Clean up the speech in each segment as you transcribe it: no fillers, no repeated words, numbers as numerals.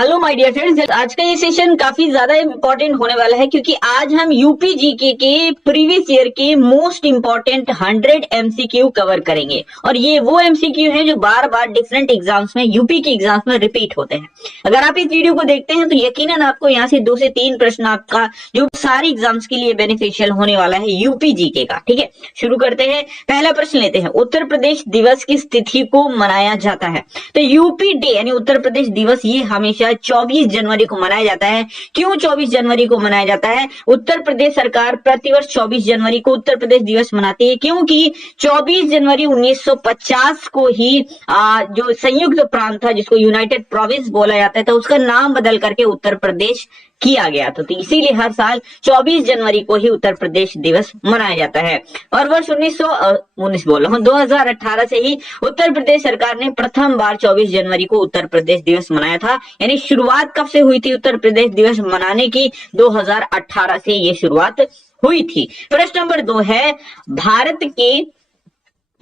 Hello my dear friends, आज का ये सेशन काफी ज्यादा इंपॉर्टेंट होने वाला है क्योंकि आज हम यूपी जीके के प्रीवियस ईयर के मोस्ट इंपॉर्टेंट 100 एमसीक्यू कवर करेंगे। और ये वो एमसीक्यू हैं जो बार बार डिफरेंट एग्जाम्स में, यूपी के एग्जाम्स में रिपीट होते हैं। अगर आप इस वीडियो को देखते हैं तो यकीनन आपको यहाँ से 2 से 3 प्रश्न आपका जो सारी एग्जाम्स के लिए बेनिफिशियल होने वाला है यूपी जीके का। ठीक है, शुरू करते हैं। पहला प्रश्न लेते हैं, उत्तर प्रदेश दिवस किस तिथि को मनाया जाता है? तो यूपी डे यानी उत्तर प्रदेश दिवस ये हमेशा 24 जनवरी को मनाया जाता है। क्यों 24 जनवरी को मनाया जाता है? उत्तर प्रदेश सरकार प्रतिवर्ष 24 जनवरी को उत्तर प्रदेश दिवस मनाती है क्योंकि 24 जनवरी 1950 को ही जो संयुक्त प्रांत था जिसको यूनाइटेड प्रोविंस बोला जाता था उसका नाम बदल करके उत्तर प्रदेश किया गया था। तो इसीलिए हर साल 24 जनवरी को ही उत्तर प्रदेश दिवस मनाया जाता है। और वर्ष 2018 से ही उत्तर प्रदेश सरकार ने प्रथम बार 24 जनवरी को उत्तर प्रदेश दिवस मनाया था। यानी शुरुआत कब से हुई थी उत्तर प्रदेश दिवस मनाने की? 2018 से ये शुरुआत हुई थी। प्रश्न नंबर 2 है, भारत के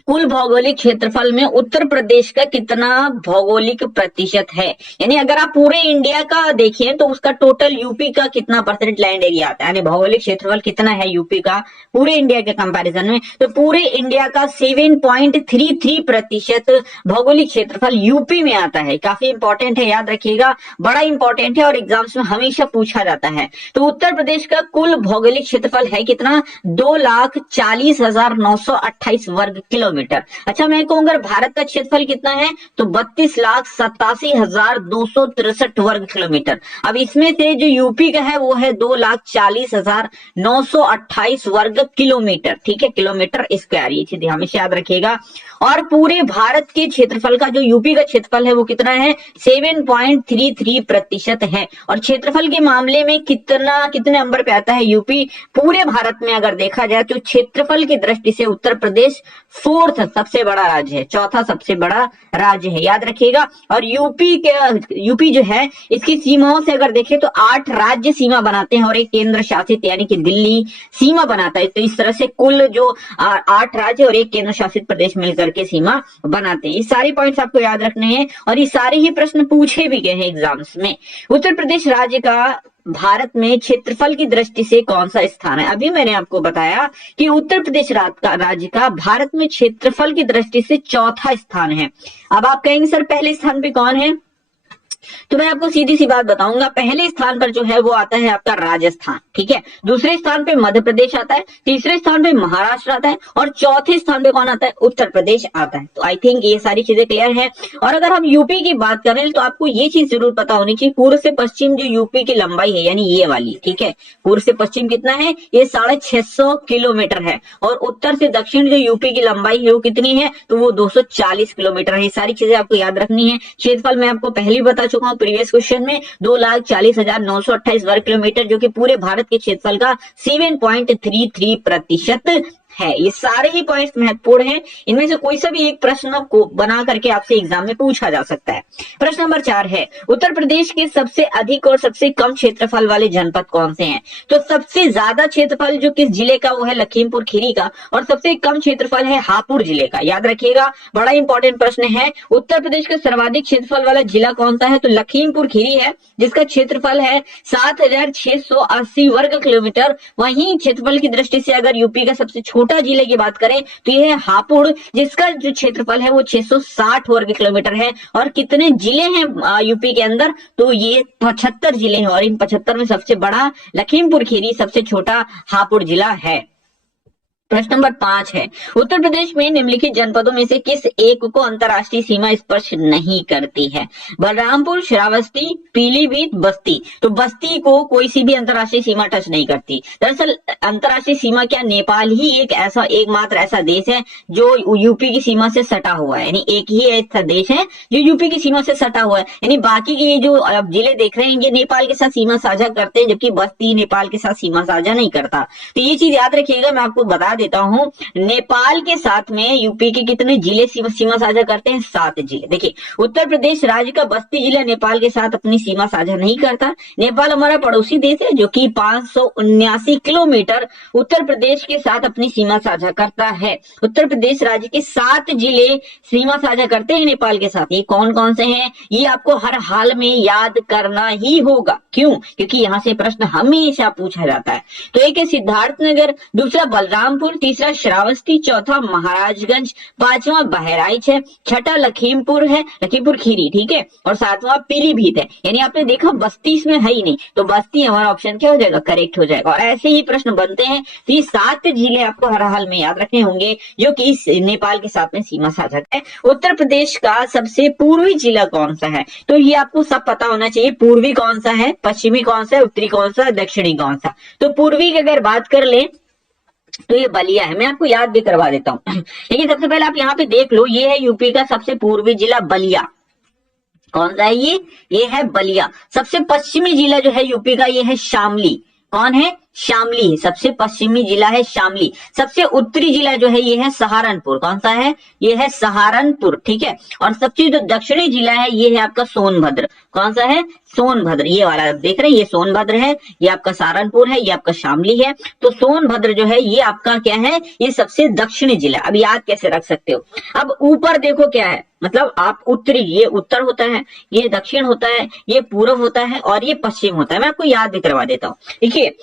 कुल भौगोलिक क्षेत्रफल में उत्तर प्रदेश का कितना भौगोलिक प्रतिशत है? यानी अगर आप पूरे इंडिया का देखें तो उसका टोटल यूपी का कितना परसेंट लैंड एरिया आता है, यानी भौगोलिक क्षेत्रफल कितना है यूपी का पूरे इंडिया के कंपैरिजन में? तो पूरे इंडिया का 7.33% भौगोलिक क्षेत्रफल यूपी में आता है। काफी इंपॉर्टेंट है, याद रखिएगा, बड़ा इंपॉर्टेंट है और एग्जाम्स में हमेशा पूछा जाता है। तो उत्तर प्रदेश का कुल भौगोलिक क्षेत्रफल है कितना? 2,40,928 वर्ग किलोमीटर। अच्छा, मैं कहूंगा भारत का क्षेत्रफल कितना है तो 32,87,263 वर्ग किलोमीटर। अब इसमें से जो यूपी का है वो है 2,40,928 वर्ग किलोमीटर। ठीक है, किलोमीटर स्क्वायर, ये चीज हमेशा याद रखिएगा। और पूरे भारत के क्षेत्रफल का जो यूपी का क्षेत्रफल है वो कितना है? 7.33% है। और क्षेत्रफल के मामले में कितने नंबर पे आता है यूपी पूरे भारत में? अगर देखा जाए तो क्षेत्रफल की दृष्टि से उत्तर प्रदेश 4th सबसे बड़ा राज्य है, 4था सबसे बड़ा राज्य है, याद रखिएगा। और यूपी जो है इसकी सीमाओं से अगर देखें तो 8 राज्य सीमा बनाते हैं और एक केंद्र शासित यानी कि दिल्ली सीमा बनाता है। तो इस तरह से कुल जो 8 राज्य और एक केंद्र शासित प्रदेश मिलकर के सीमा बनाते हैं। ये सारे पॉइंट्स आपको याद रखने हैं और ये सारे ही प्रश्न पूछे भी गए हैं एग्जाम्स में। उत्तर प्रदेश राज्य का भारत में क्षेत्रफल की दृष्टि से कौन सा स्थान है? अभी मैंने आपको बताया कि उत्तर प्रदेश राज्य का भारत में क्षेत्रफल की दृष्टि से 4था स्थान है। अब आप कहेंगे सर पहले स्थान पे कौन है? तो मैं आपको सीधी सी बात बताऊंगा, पहले स्थान पर जो है वो आता है आपका राजस्थान। ठीक है, दूसरे स्थान पे मध्य प्रदेश आता है, तीसरे स्थान पे महाराष्ट्र आता है और चौथे स्थान पे कौन आता है? उत्तर प्रदेश आता है। तो आई थिंक ये सारी चीजें क्लियर है। और अगर हम यूपी की बात करें तो आपको ये चीज जरूर पता होनी चाहिए, पूर्व से पश्चिम जो यूपी की लंबाई है यानी ये वाली, ठीक है, पूर्व से पश्चिम कितना है? ये 650 किलोमीटर है। और उत्तर से दक्षिण जो यूपी की लंबाई है वो कितनी है? तो वो 240 किलोमीटर है। ये सारी चीजें आपको याद रखनी है। क्षेत्रफल मैं आपको पहले बता चुका हूं प्रीवियस क्वेश्चन में, 2,40,928 वर्ग किलोमीटर, जो कि पूरे भारत के क्षेत्रफल का 7.33% है। ये सारे ही पॉइंट्स महत्वपूर्ण हैं, इनमें से कोई सा भी एक प्रश्न को बना करके आपसे एग्जाम में पूछा जा सकता है। प्रश्न नंबर 4 है, उत्तर प्रदेश के सबसे अधिक और सबसे कम क्षेत्रफल वाले जनपद कौन से हैं? तो सबसे ज्यादा क्षेत्रफल जो किस जिले का वो है लखीमपुर खीरी का, और सबसे कम क्षेत्रफल है हापुड़ जिले का। याद रखिएगा, बड़ा इंपॉर्टेंट प्रश्न है। उत्तर प्रदेश का सर्वाधिक क्षेत्रफल वाला जिला कौन सा है? तो लखीमपुर खीरी है, जिसका क्षेत्रफल है 7,680 वर्ग किलोमीटर। वहीं क्षेत्रफल की दृष्टि से अगर यूपी का सबसे छोटा जिले की बात करें तो यह है हापुड़, जिसका जो क्षेत्रफल है वो 660 वर्ग किलोमीटर है। और कितने जिले हैं यूपी के अंदर? तो ये 75 जिले हैं और इन 75 में सबसे बड़ा लखीमपुर खीरी, सबसे छोटा हापुड़ जिला है। प्रश्न नंबर 5 है, उत्तर प्रदेश में निम्नलिखित जनपदों में से किस एक को अंतर्राष्ट्रीय सीमा स्पर्श नहीं करती है? बलरामपुर, श्रावस्ती, पीलीभीत, बस्ती। तो बस्ती को कोई सी भी अंतर्राष्ट्रीय सीमा टच नहीं करती। दरअसल अंतर्राष्ट्रीय सीमा क्या, नेपाल ही एक एकमात्र ऐसा देश है जो यूपी की सीमा से सटा हुआ है। यानी एक ही ऐसा देश है जो यूपी की सीमा से सटा हुआ है। यानी बाकी के जो जिले देख रहे हैं ये नेपाल के साथ सीमा साझा करते हैं, जबकि बस्ती नेपाल के साथ सीमा साझा नहीं करता। तो ये चीज याद रखिएगा, मैं आपको बता देता हूं, नेपाल के साथ में यूपी के कितने जिले सीमा साझा करते हैं? 7 जिले। देखिए, उत्तर प्रदेश राज्य का बस्ती जिला नेपाल के साथ अपनी सीमा साझा नहीं करता। नेपाल हमारा पड़ोसी देश है जो कि 579 किलोमीटर उत्तर प्रदेश के साथ अपनी सीमा साझा करता है। उत्तर प्रदेश राज्य के 7 जिले सीमा साझा करते हैं नेपाल के साथ। ये कौन कौन से हैं? ये आपको हर हाल में याद करना ही होगा। क्यों? क्योंकि यहाँ से प्रश्न हमेशा पूछा जाता है। तो एक है सिद्धार्थनगर, दूसरा बलरामपुर, तीसरा श्रावस्ती, चौथा महाराजगंज, पांचवा बहराइच है, छठा लखीमपुर है, लखीमपुर खीरी, ठीक है, और सातवां पीलीभीत है। यानी आपने देखा बस्ती इसमें है ही नहीं, तो बस्ती हमारा ऑप्शन क्या हो जाएगा? करेक्ट हो जाएगा। और ऐसे ही प्रश्न बनते हैं। तो ये 7 जिले आपको हर हाल में याद रखने होंगे जो कि नेपाल के साथ में सीमा साझा है। उत्तर प्रदेश का सबसे पूर्वी जिला कौन सा है? तो ये आपको सब पता होना चाहिए। पूर्वी कौन सा है, पश्चिमी कौन सा है, उत्तरी कौन सा है, दक्षिणी कौन सा? तो पूर्वी की अगर बात कर ले तो ये बलिया है। मैं आपको याद भी करवा देता हूं, लेकिन सबसे पहले आप यहाँ पे देख लो, ये है यूपी का सबसे पूर्वी जिला बलिया। कौन सा है ये है बलिया। सबसे पश्चिमी जिला जो है यूपी का ये है शामली। कौन है? शामली है। सबसे पश्चिमी जिला है शामली। सबसे उत्तरी जिला जो है ये है सहारनपुर। कौन सा है? ये है सहारनपुर, ठीक है। और सबसे जो दक्षिणी जिला है ये है आपका सोनभद्र। कौन सा है? सोनभद्र। ये वाला देख रहे हैं, ये सोनभद्र है, ये आपका सहारनपुर है, ये आपका शामली है। तो सोनभद्र जो है ये आपका क्या है? ये सबसे दक्षिणी जिला। अब याद कैसे रख सकते हो? अब ऊपर देखो क्या है, मतलब आप उत्तरी, ये उत्तर होता है, ये दक्षिण होता है, ये पूर्व होता है और ये पश्चिम होता है। मैं आपको याद भी करवा देता हूँ। देखिए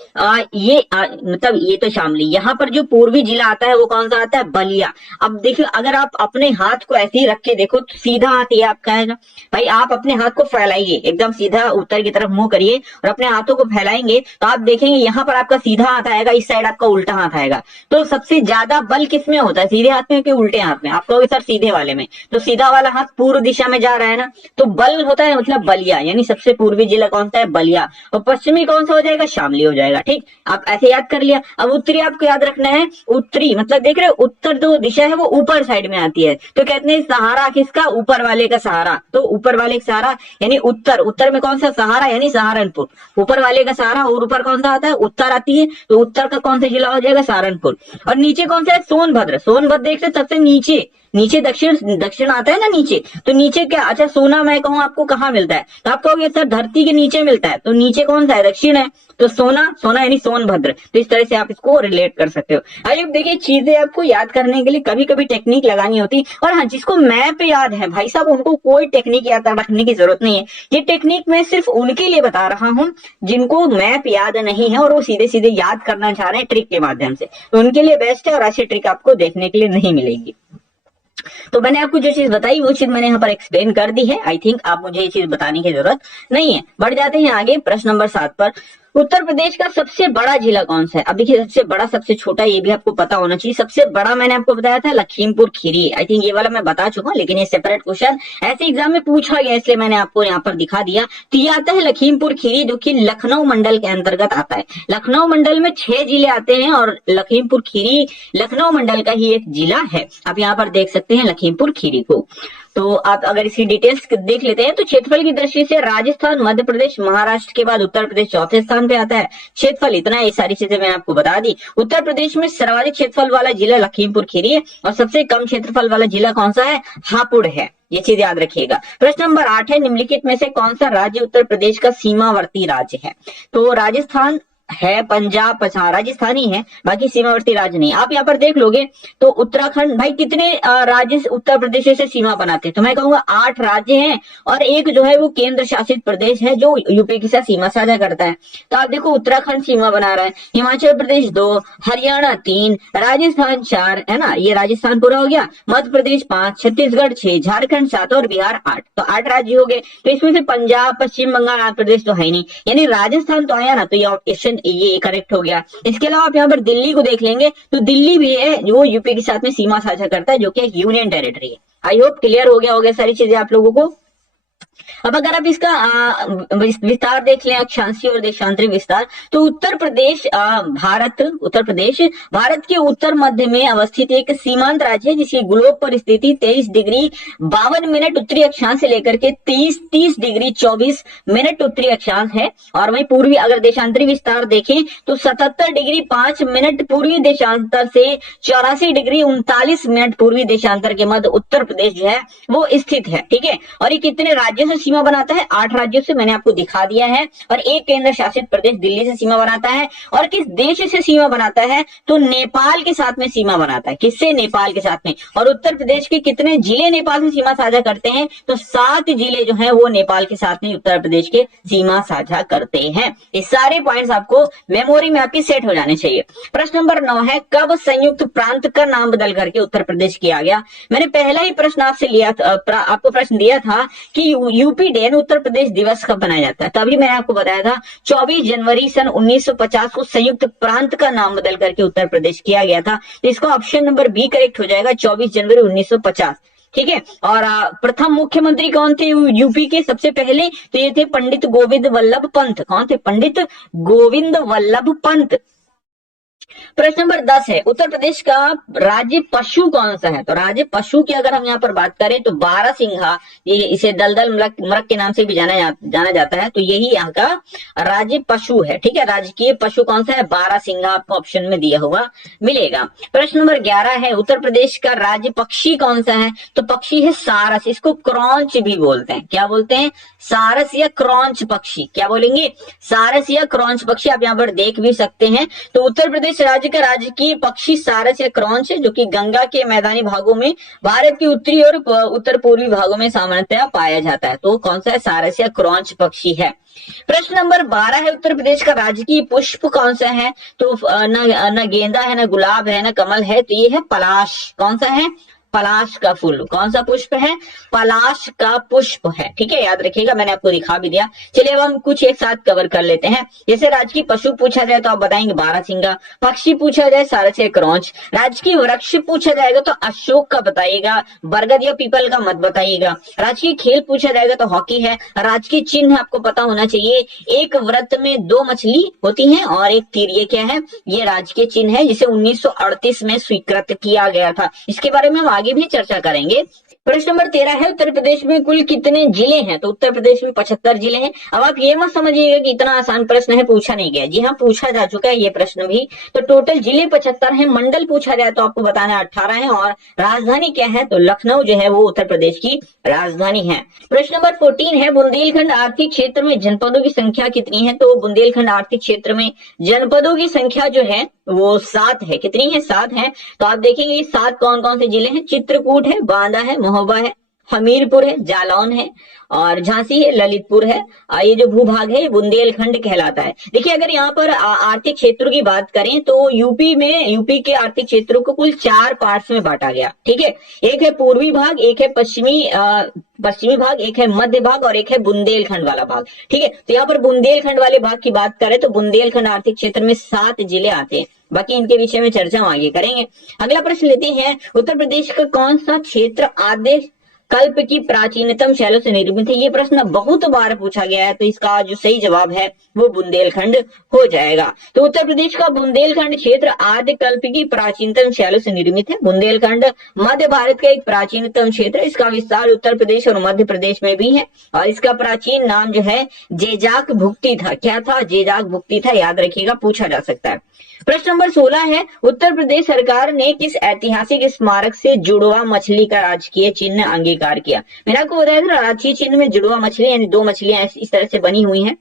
मतलब ये तो शामली, यहाँ पर जो पूर्वी जिला आता है वो कौन सा आता है? बलिया। अब देखिए, अगर आप अपने हाथ को ऐसे ही रख के देखो तो सीधा हाथ ये आपका आएगा। भाई आप अपने हाथ को फैलाइए, एकदम सीधा उत्तर की तरफ मुंह करिए और अपने हाथों को फैलाएंगे तो आप देखेंगे यहाँ पर आपका सीधा हाथ आएगा, इस साइड आपका उल्टा हाथ आएगा। तो सबसे ज्यादा बल किसमें होता है? सीधे हाथ में कि उल्टे हाथ में? आप कहोगे सर सीधे वाले में। तो सीधा वाला हाथ पूर्व दिशा में जा रहा है ना, तो बल होता है मतलब बलिया। यानी सबसे पूर्वी जिला कौन सा है? बलिया। और पश्चिमी कौन सा हो जाएगा? शामली हो जाएगा। ठीक, आप ऐसे याद कर लिया। अब उत्तरी आपको याद रखना है। उत्तरी मतलब देख रहे हो, उत्तर जो दिशा है वो ऊपर साइड में आती है, तो कहते हैं सहारा किसका? ऊपर वाले का सहारा। तो ऊपर वाले का सहारा यानी उत्तर। उत्तर में कौन सा? सहारा यानी सहारनपुर। ऊपर वाले का सहारा और ऊपर कौन सा आता है? उत्तर आती है, तो उत्तर का कौन सा जिला हो जाएगा? सहारनपुर। और नीचे कौन सा है? सोनभद्र। सोनभद्र देख रहे सबसे नीचे, नीचे दक्षिण आता है ना नीचे, तो नीचे क्या? अच्छा सोना मैं कहूँ आपको कहाँ मिलता है? तो आप कहोगे सर धरती के नीचे मिलता है, तो नीचे कौन सा है? दक्षिण है, तो सोना यानी सोनभद्र। तो इस तरह से आप इसको रिलेट कर सकते हो। आइए देखिए, चीजें आपको याद करने के लिए कभी कभी टेक्निक लगानी होती है। और हाँ, जिसको मैप याद है भाई साहब, उनको कोई टेक्निक याद रखने की जरूरत नहीं है। ये टेक्निक मैं सिर्फ उनके लिए बता रहा हूँ जिनको मैप याद नहीं है और वो सीधे सीधे याद करना चाह रहे हैं ट्रिक के माध्यम से, तो उनके लिए बेस्ट है। और ऐसी ट्रिक आपको देखने के लिए नहीं मिलेगी। तो मैंने आपको जो चीज बताई वो चीज मैंने यहाँ पर एक्सप्लेन कर दी है। आई थिंक आप मुझे ये चीज बताने की जरूरत नहीं है। बढ़ जाते हैं आगे प्रश्न नंबर 7 पर। उत्तर प्रदेश का सबसे बड़ा जिला कौन सा है? अब देखिए, सबसे बड़ा सबसे छोटा ये भी आपको पता होना चाहिए। सबसे बड़ा मैंने आपको बताया था लखीमपुर खीरी। आई थिंक ये वाला मैं बता चुका हूँ, लेकिन ये सेपरेट क्वेश्चन ऐसे एग्जाम में पूछा गया इसलिए मैंने आपको यहाँ पर दिखा दिया। तो ये आता है लखीमपुर खीरी, जो कि लखनऊ मंडल के अंतर्गत आता है। लखनऊ मंडल में 6 जिले आते हैं और लखीमपुर खीरी लखनऊ मंडल का ही एक जिला है। आप यहाँ पर देख सकते हैं लखीमपुर खीरी को। तो आप अगर इसकी डिटेल्स देख लेते हैं तो क्षेत्रफल की दृष्टि से राजस्थान, मध्य प्रदेश, महाराष्ट्र के बाद उत्तर प्रदेश चौथे स्थान पे आता है। क्षेत्रफल इतना, ये सारी चीजें मैंने आपको बता दी। उत्तर प्रदेश में सर्वाधिक क्षेत्रफल वाला जिला लखीमपुर खीरी है और सबसे कम क्षेत्रफल वाला जिला कौन सा है? हापुड़ है। ये चीज याद रखिएगा। प्रश्न नंबर 8 है, निम्नलिखित में से कौन सा राज्य उत्तर प्रदेश का सीमावर्ती राज्य है? तो राजस्थान है, पंजाब, राजस्थान ही है, बाकी सीमावर्ती राज्य नहीं। आप यहाँ पर देख लोगे तो उत्तराखंड, भाई कितने राज्य उत्तर प्रदेश से सीमा बनाते हैं? तो मैं कहूंगा 8 राज्य हैं और एक जो है वो केंद्र शासित प्रदेश है जो यूपी के साथ सीमा साझा करता है। तो आप देखो उत्तराखंड सीमा बना रहा है, हिमाचल प्रदेश 2, हरियाणा 3, राजस्थान 4 है ना, ये राजस्थान पूरा हो गया, मध्य प्रदेश 5, छत्तीसगढ़ 6, झारखंड 7 और बिहार 8। तो 8 राज्य हो गए। तो इसमें से पंजाब, पश्चिम बंगाल, आंध्र प्रदेश तो है नहीं, यानी राजस्थान तो आया ना, तो ये ऑप्शन ये करेक्ट हो गया। इसके अलावा आप यहाँ पर दिल्ली को देख लेंगे तो दिल्ली भी है जो यूपी के साथ में सीमा साझा करता है, जो कि एक यूनियन टेरिटरी है। आई होप क्लियर हो गया होगा सारी चीजें आप लोगों को। अब अगर आप इसका विस्तार देख लें, अक्षांशीय और देशांतरी विस्तार, तो उत्तर प्रदेश भारत के उत्तर मध्य में अवस्थित एक सीमांत राज्य है, जिसकी ग्लोब पर स्थिति 23 डिग्री 52 मिनट उत्तरी अक्षांश से लेकर के 30 डिग्री 24 मिनट उत्तरी अक्षांश है। और वहीं पूर्वी अगर देशांतरी विस्तार देखें तो 77 डिग्री 5 मिनट पूर्वी देशांतर से 84 डिग्री 39 मिनट पूर्वी देशांतर के मध्य उत्तर प्रदेश जो है वो स्थित है। ठीक है, और ये कितने राज्यों से सीमा बनाता है? 8 राज्यों से, मैंने आपको दिखा दिया है। और एक केंद्र शासित प्रदेश दिल्ली से सीमा बनाता है। और किस देश से सीमा बनाता है? तो नेपाल के साथ में सीमा बनाता है। किससे? नेपाल के साथ में। और उत्तर प्रदेश के कितने जिले नेपाल से सीमा साझा करते हैं? तो 7 जिले जो है वो नेपाल के साथ में उत्तर प्रदेश के सीमा साझा करते हैं। ये सारे पॉइंट्स आपको मेमोरी में आपकी सेट हो जाने चाहिए। प्रश्न नंबर 9 है, कब संयुक्त प्रांत का नाम बदल करके उत्तर प्रदेश किया गया? मैंने पहला ही प्रश्न आपसे लिया था, आपको प्रश्न दिया था कि यूपी डे उत्तर प्रदेश दिवस कब मनाया जाता है। तभी मैंने आपको बताया था 24 जनवरी सन 1950 को संयुक्त प्रांत का नाम बदल करके उत्तर प्रदेश किया गया था। तो इसका ऑप्शन नंबर बी करेक्ट हो जाएगा, 24 जनवरी 1950। ठीक है, और प्रथम मुख्यमंत्री कौन थे यूपी के? सबसे पहले तो ये थे पंडित गोविंद वल्लभ पंत। कौन थे? पंडित गोविंद वल्लभ पंत। प्रश्न नंबर 10 है, उत्तर प्रदेश का राज्य पशु कौन सा है? तो राज्य पशु की अगर हम यहाँ पर बात करें तो बारहसिंघा, ये इसे दलदल मृग के नाम से भी जाना जाता है। तो यही यहाँ का राज्य पशु है। ठीक है, राजकीय पशु कौन सा है? बारहसिंघा आपको ऑप्शन में दिया हुआ मिलेगा। प्रश्न नंबर 11 है, उत्तर प्रदेश का राज्य पक्षी कौन सा है? तो पक्षी है सारस। इसको क्रॉन्च भी बोलते हैं। क्या बोलते हैं? सारस या क्रॉन्च पक्षी। क्या बोलेंगे? सारस या क्रॉन्च पक्षी। आप यहाँ पर देख भी सकते हैं। तो उत्तर प्रदेश राज्य का राजकीय पक्षी सारस या क्रॉन्च है, जो कि गंगा के मैदानी भागों में, भारत के उत्तरी और उत्तर पूर्वी भागों में सामान्यतः पाया जाता है। तो कौन सा है? सारस या क्रॉन्च पक्षी है। प्रश्न नंबर 12 है, उत्तर प्रदेश का राजकीय पुष्प कौन सा है? तो न गेंदा है, न गुलाब है, न कमल है। तो ये है पलाश। कौन सा है? पलाश का फूल। कौन सा पुष्प है? पलाश का पुष्प है। ठीक है, याद रखिएगा, मैंने आपको दिखा भी दिया। चलिए अब हम कुछ एक साथ कवर कर लेते हैं। जैसे राजकीय पशु पूछा जाए तो आप बताएंगे बारहसिंगा, पक्षी पूछा जाए सारस या क्रॉन्च, राजकीय वृक्ष पूछा जाएगा तो अशोक का बताइएगा, बरगद या पीपल का मत बताइएगा। राजकीय खेल पूछा जाएगा तो हॉकी है। राजकीय चिन्ह आपको पता होना चाहिए, एक वृत्त में 2 मछली होती है और एक तीर। ये क्या है? ये राजकीय चिन्ह है, जिसे 1938 में स्वीकृत किया गया था। इसके बारे में हम आगे भी चर्चा करेंगे। प्रश्न नंबर 13 है, उत्तर प्रदेश में कुल कितने जिले हैं? तो उत्तर प्रदेश में 75 जिले हैं। अब आप ये मत समझिएगा कि इतना आसान प्रश्न है, पूछा नहीं गया। जी हाँ, पूछा जा चुका है ये प्रश्न भी। तो टोटल जिले 75 हैं। मंडल पूछा जाए तो आपको बताना 18 है। और राजधानी क्या है? तो लखनऊ जो है वो उत्तर प्रदेश की राजधानी है। प्रश्न नंबर 14 है, बुंदेलखंड आर्थिक क्षेत्र में जनपदों की संख्या कितनी है? तो बुंदेलखंड आर्थिक क्षेत्र में जनपदों की संख्या जो है वो 7 है। कितनी है? 7 है। तो आप देखेंगे 7 कौन कौन से जिले हैं? चित्रकूट है, बांदा है, महोबा है, हमीरपुर है, जालौन है, और झांसी है, ललितपुर है। ये जो भूभाग है ये बुंदेलखंड कहलाता है। देखिए, अगर यहाँ पर आर्थिक क्षेत्रों की बात करें तो यूपी के आर्थिक क्षेत्रों को कुल 4 पार्ट्स में बांटा गया। ठीक है, एक है पूर्वी भाग, एक है पश्चिमी भाग, एक है मध्य भाग और एक है बुंदेलखंड वाला भाग। ठीक है, तो यहाँ पर बुंदेलखंड वाले भाग की बात करें तो बुंदेलखंड आर्थिक क्षेत्र में 7 जिले आते हैं। बाकी इनके विषय में चर्चा हम आगे करेंगे। अगला प्रश्न लेते हैं, उत्तर प्रदेश का कौन सा क्षेत्र आद्य कल्प की प्राचीनतम शैलों से निर्मित है? ये प्रश्न बहुत बार पूछा गया है, तो इसका जो सही जवाब है वो बुंदेलखंड हो जाएगा। तो उत्तर प्रदेश का बुंदेलखंड क्षेत्र आद्य कल्प की प्राचीनतम शैलों से निर्मित है। बुंदेलखंड मध्य भारत का एक प्राचीनतम क्षेत्र है। इसका विस्तार उत्तर प्रदेश और मध्य प्रदेश में भी है। और इसका प्राचीन नाम जो है जेजाक भुक्ति था। क्या था? जेजाक भुक्ति था। याद रखिएगा, पूछा जा सकता है। प्रश्न नंबर 16 है, उत्तर प्रदेश सरकार ने किस ऐतिहासिक स्मारक से जुड़वा मछली का राजकीय चिन्ह अंगीकार किया? मैंने आपको बताया था राजकीय चिन्ह में जुड़वा मछली यानी 2 मछलियां इस तरह से बनी हुई हैं।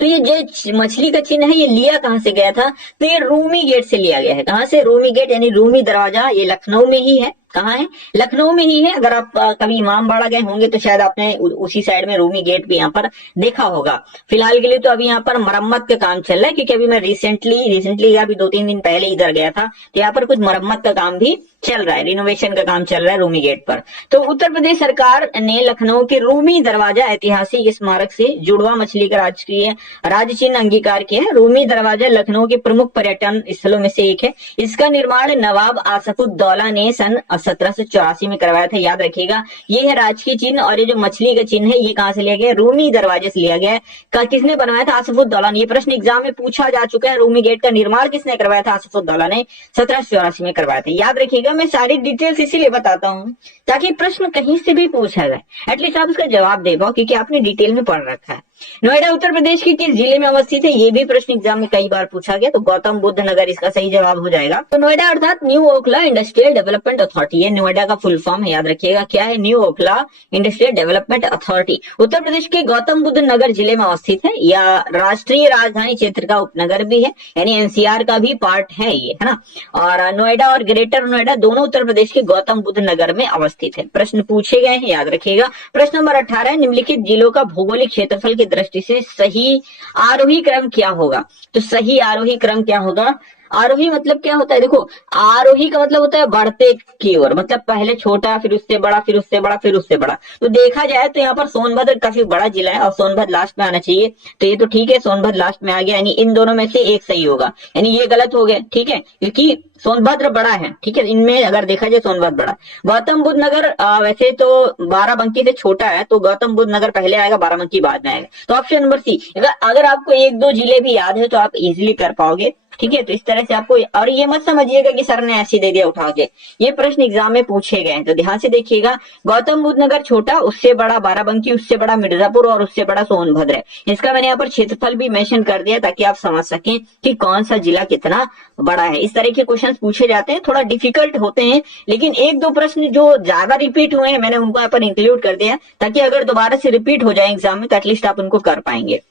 तो ये जो मछली का चिन्ह है ये लिया कहां से गया था? तो ये रूमी गेट से लिया गया है। कहां से? रूमी गेट यानी रूमी दरवाजा। ये लखनऊ में ही है। कहाँ है? लखनऊ में ही है। अगर आप कभी इमामबाड़ा गए होंगे तो शायद आपने उसी साइड में रूमी गेट भी यहाँ पर देखा होगा। फिलहाल के लिए तो अभी यहाँ पर मरम्मत का काम चल रहा है, क्योंकि अभी मैं रिसेंटली अभी 2-3 दिन पहले इधर गया था, तो यहाँ पर कुछ मरम्मत का काम भी चल रहा है, रिनोवेशन का काम चल रहा है रूमी गेट पर। तो उत्तर प्रदेश सरकार ने लखनऊ के रूमी दरवाजा ऐतिहासिक स्मारक से जुड़वा मछली का राजकीय राज्य चिन्ह अंगीकार किया है। रूमी दरवाजा लखनऊ के प्रमुख पर्यटन स्थलों में से एक है। इसका निर्माण नवाब आसफुद्दौला ने सन 1784 में करवाया था, याद रखिएगा। ये है राजकीय चिन्ह, और ये जो मछली का चिन्ह है ये कहां से लिया गया? रूमी दरवाजे से लिया गया है। किसने बनवाया था? आसिफुद्दौला ने। ये प्रश्न एग्जाम में पूछा जा चुका है। रूमी गेट का निर्माण किसने करवाया था? आसिफुद्दौला ने 1784 में करवाया था, याद रखिएगा। मैं सारी डिटेल्स इसीलिए बताता हूँ ताकि प्रश्न कहीं से भी पूछा जाए, एटलीस्ट आप उसका जवाब दे पाओ, क्योंकि आपने डिटेल में पढ़ रखा है। नोएडा उत्तर प्रदेश के किस जिले में अवस्थित है? ये भी प्रश्न एग्जाम में कई बार पूछा गया, तो गौतम बुद्ध नगर इसका सही जवाब हो जाएगा। तो नोएडा अर्थात new Okhla industrial development authority, ये नोएडा का फुल फॉर्म है, याद रखिएगा। क्या है? New Okhla industrial development authority. Uttar Pradesh के गौतम बुद्ध नगर जिले में अवस्थित है, या राष्ट्रीय राजधानी क्षेत्र का उपनगर भी है, यानी एनसीआर का भी पार्ट है ये, है ना। और नोएडा और ग्रेटर नोएडा दोनों उत्तर प्रदेश के गौतम बुद्ध नगर में अवस्थित है। प्रश्न पूछे गए हैं, याद रखिएगा। प्रश्न नंबर 18, निम्नलिखित जिलों का भौगोलिक क्षेत्रफल की दृष्टि से सही आरोही क्रम क्या होगा? तो सही आरोही क्रम क्या होगा? आरोही मतलब क्या होता है? देखो, आरोही का मतलब होता है बढ़ते की ओर, मतलब पहले छोटा, फिर उससे बड़ा, फिर उससे बड़ा, फिर उससे बड़ा। तो देखा जाए तो यहाँ पर सोनभद्र काफी बड़ा जिला है और सोनभद्र लास्ट में आना चाहिए, तो ये तो ठीक है, सोनभद्र लास्ट में आ गया, यानी इन दोनों में से एक सही होगा, यानी ये गलत हो गया, ठीक है, क्योंकि सोनभद्र बड़ा है, ठीक है, इनमें अगर देखा जाए सोनभद्र बड़ा। गौतम बुद्ध नगर वैसे तो बाराबंकी से छोटा है, तो गौतम बुद्ध नगर पहले आएगा, बाराबंकी बाद में आएगा। तो ऑप्शन नंबर सी। अगर आपको एक दो जिले भी याद है तो आप इजिली कर पाओगे, ठीक है। तो इस तरह से आपको, और ये मत समझिएगा कि सर ने ऐसे दे दिया उठा के, ये प्रश्न एग्जाम में पूछे गए हैं, तो ध्यान से देखिएगा। गौतम बुद्ध नगर छोटा, उससे बड़ा बाराबंकी, उससे बड़ा मिर्जापुर और उससे बड़ा सोनभद्र है। इसका मैंने यहाँ पर क्षेत्रफल भी मेंशन कर दिया ताकि आप समझ सकें कि कौन सा जिला कितना बड़ा है। इस तरह के क्वेश्चन पूछे जाते हैं, थोड़ा डिफिकल्ट होते हैं, लेकिन एक दो प्रश्न जो ज्यादा रिपीट हुए हैं मैंने उनको यहाँ पर इंक्लूड कर दिया ताकि अगर दोबारा से रिपीट हो जाए एग्जाम में तो एटलीस्ट आप उनको कर पाएंगे।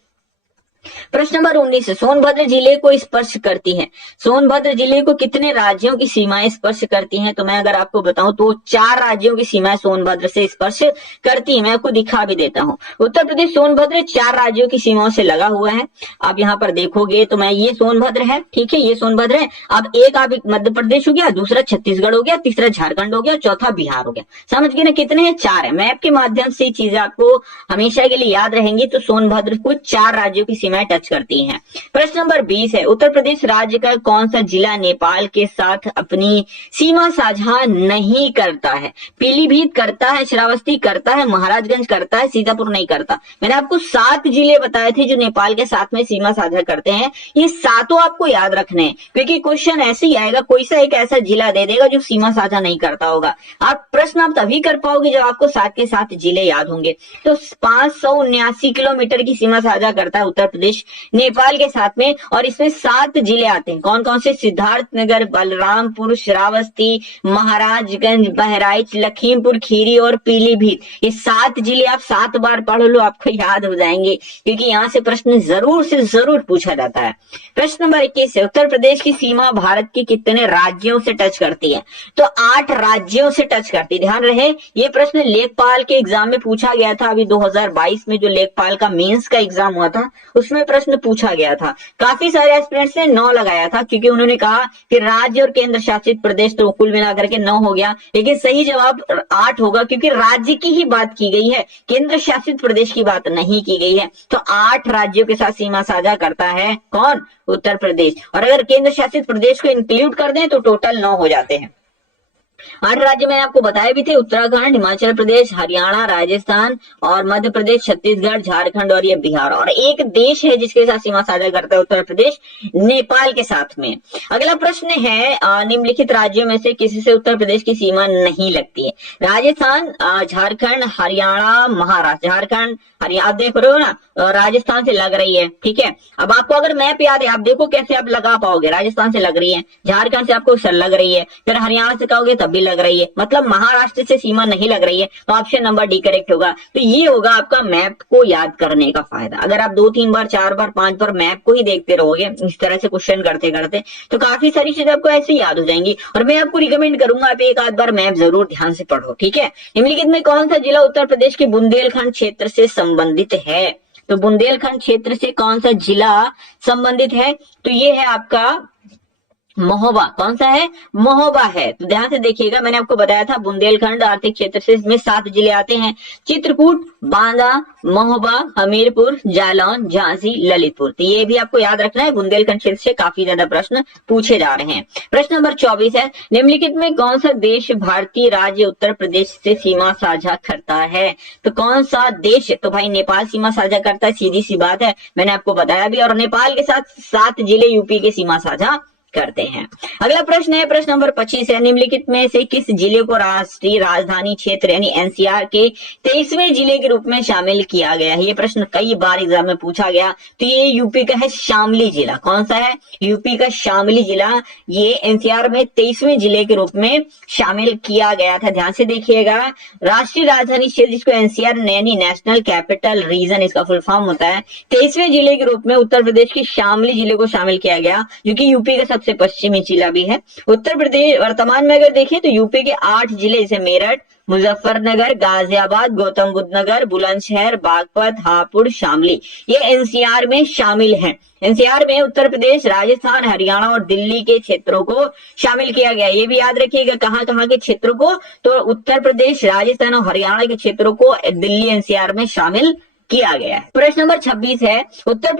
प्रश्न नंबर 19, सोनभद्र जिले को स्पर्श करती है। सोनभद्र जिले को कितने राज्यों की सीमाएं स्पर्श करती हैं? तो मैं अगर आपको बताऊं तो 4 राज्यों की सीमाएं सोनभद्र से स्पर्श करती है। मैं आपको दिखा भी देता हूं। उत्तर प्रदेश सोनभद्र 4 राज्यों की सीमाओं से लगा हुआ है। आप यहाँ पर देखोगे तो मैं, ये सोनभद्र है, ठीक है, ये सोनभद्र है। अब एक आप मध्य प्रदेश हो गया, दूसरा छत्तीसगढ़ हो गया, तीसरा झारखंड हो गया, चौथा बिहार हो गया। समझ गए ना कितने हैं? 4 है। मैप के माध्यम से चीजें आपको हमेशा के लिए याद रहेंगी। तो सोनभद्र को 4 राज्यों की सीमाएं टच करती हैं। प्रश्न नंबर 20 है, उत्तर प्रदेश राज्य का कौन सा जिला नेपाल के साथ अपनी सीमा साझा नहीं करता है? पीलीभीत करता है, श्रावस्ती करता है, महाराजगंज करता है, सीतापुर नहीं करता। मैंने आपको 7 जिले बताए थे जो नेपाल के साथ में सीमा साझा करते हैं। ये सातों आपको याद रखने हैं, क्योंकि क्वेश्चन ऐसे ही आएगा, कोई सा एक ऐसा जिला दे देगा जो सीमा साझा नहीं करता होगा। प्रश्न आप तभी कर पाओगे जब आपको 7 के 7 जिले याद होंगे। तो 579 किलोमीटर की सीमा साझा करता है उत्तर प्रदेश नेपाल के साथ में, और इसमें 7 जिले आते हैं। कौन कौन से? सिद्धार्थनगर, बलरामपुर, श्रावस्ती, महाराजगंज, बहराइच, लखीमपुर खीरी और पीलीभीत। ये 7 जिले आप 7 बार पढ़ लो, आपको याद हो जाएंगे, क्योंकि यहाँ से प्रश्न जरूर से जरूर पूछा जाता है। प्रश्न नंबर 21 है, उत्तर प्रदेश की सीमा भारत के कितने राज्यों से टच करती है? तो 8 राज्यों से टच करती है। ध्यान रहे, ये प्रश्न लेखपाल के एग्जाम में पूछा गया था। अभी 2022 में जो लेखपाल का मेंस का एग्जाम हुआ था उसमें प्रश्न पूछा गया था। काफी सारे एस्पिरेंट्स ने 9 लगाया था, क्योंकि उन्होंने कहा कि राज्य और केंद्र शासित प्रदेश तो कुल मिलाकर के 9 हो गया, लेकिन सही जवाब 8 होगा, क्योंकि राज्य की ही बात की गई है, केंद्र शासित प्रदेश की बात नहीं की गई है। तो 8 राज्यों के साथ सीमा साझा करता है कौन? उत्तर प्रदेश। और अगर केंद्र शासित प्रदेश को इंक्लूड कर दें तो टोटल 9 हो जाते हैं। 8 राज्य मैंने आपको बताए भी थे, उत्तराखंड, हिमाचल प्रदेश, हरियाणा, राजस्थान और मध्य प्रदेश, छत्तीसगढ़, झारखंड और ये बिहार। और एक देश है जिसके साथ सीमा साझा करता है उत्तर प्रदेश, नेपाल के साथ में। अगला प्रश्न है, निम्नलिखित राज्यों में से किसी से उत्तर प्रदेश की सीमा नहीं लगती है? राजस्थान, झारखंड, हरियाणा, महाराष्ट्र। झारखंड, हरियाणा, आप देख रहे हो ना, राजस्थान से लग रही है, ठीक है। अब आपको अगर मैप याद है, आप देखो कैसे आप लगा पाओगे। राजस्थान से लग रही है, झारखंड से आपको सर लग रही है, फिर हरियाणा से कहोगे तब भी लग रही है, मतलब महाराष्ट्र से सीमा नहीं लग रही है। तो ऑप्शन नंबर डी करेक्ट होगा। तो ये होगा आपका मैप को याद करने का फायदा। अगर आप 2-3 बार, 4 बार, 5 बार मैप को ही देखते रहोगे इस तरह से क्वेश्चन करते करते, तो काफी सारी चीजें आपको ऐसे ही याद हो जाएंगी। और मैं आपको रिकमेंड करूंगा आप एक आध बार मैप जरूर ध्यान से पढ़ो, ठीक है। निम्नलिखित में कौन सा जिला उत्तर प्रदेश के बुंदेलखंड क्षेत्र से संबंधित है? तो बुंदेलखंड क्षेत्र से कौन सा जिला संबंधित है? तो ये है आपका महोबा। कौन सा है? महोबा है। तो ध्यान से देखिएगा, मैंने आपको बताया था बुंदेलखंड आर्थिक क्षेत्र से इसमें 7 जिले आते हैं, चित्रकूट, बांदा, महोबा, हमीरपुर, जालौन, झांसी, ललितपुर। तो ये भी आपको याद रखना है, बुंदेलखंड क्षेत्र से काफी ज्यादा प्रश्न पूछे जा रहे हैं। प्रश्न नंबर 24 है, निम्नलिखित में कौन सा देश भारतीय राज्य उत्तर प्रदेश से सीमा साझा करता है? तो कौन सा देश? तो भाई नेपाल सीमा साझा करता है, सीधी सी बात है, मैंने आपको बताया भी। और नेपाल के साथ 7 जिले यूपी के सीमा साझा करते हैं। अगला प्रश्न है, प्रश्न नंबर 25 है, निम्नलिखित में से किस जिले को राष्ट्रीय राजधानी क्षेत्र यानी एनसीआर के 23वें जिले के रूप में शामिल किया गया है? ये प्रश्न कई बार एग्जाम में पूछा गया। तो ये यूपी का है शामली जिला। कौन सा है? यूपी का शामली जिला, ये एनसीआर में 23वें जिले के रूप में शामिल किया गया था। ध्यान से देखिएगा, राष्ट्रीय राजधानी क्षेत्र जिसको एनसीआर यानी नेशनल कैपिटल रीजन इसका फुल फॉर्म होता है, 23वें जिले के रूप में उत्तर प्रदेश के शामली जिले को शामिल किया गया, जो कि यूपी का सबसे पश्चिमी जिला भी है। उत्तर प्रदेश वर्तमान में अगर देखें तो यूपी के 8 जिले जैसे मेरठ, मुजफ्फरनगर, गाजियाबाद, गौतम बुद्ध नगर, बुलंदशहर, बागपत, हापुड़, शामली, ये एनसीआर में शामिल हैं। एनसीआर में उत्तर प्रदेश, राजस्थान, हरियाणा और दिल्ली के क्षेत्रों को शामिल किया गया। ये भी याद रखिएगा, कहाँ कहाँ के क्षेत्रों को? तो उत्तर प्रदेश, राजस्थान और हरियाणा के क्षेत्रों को दिल्ली एनसीआर में शामिल किया गया है। प्रश्न नंबर 26 है, उत्तर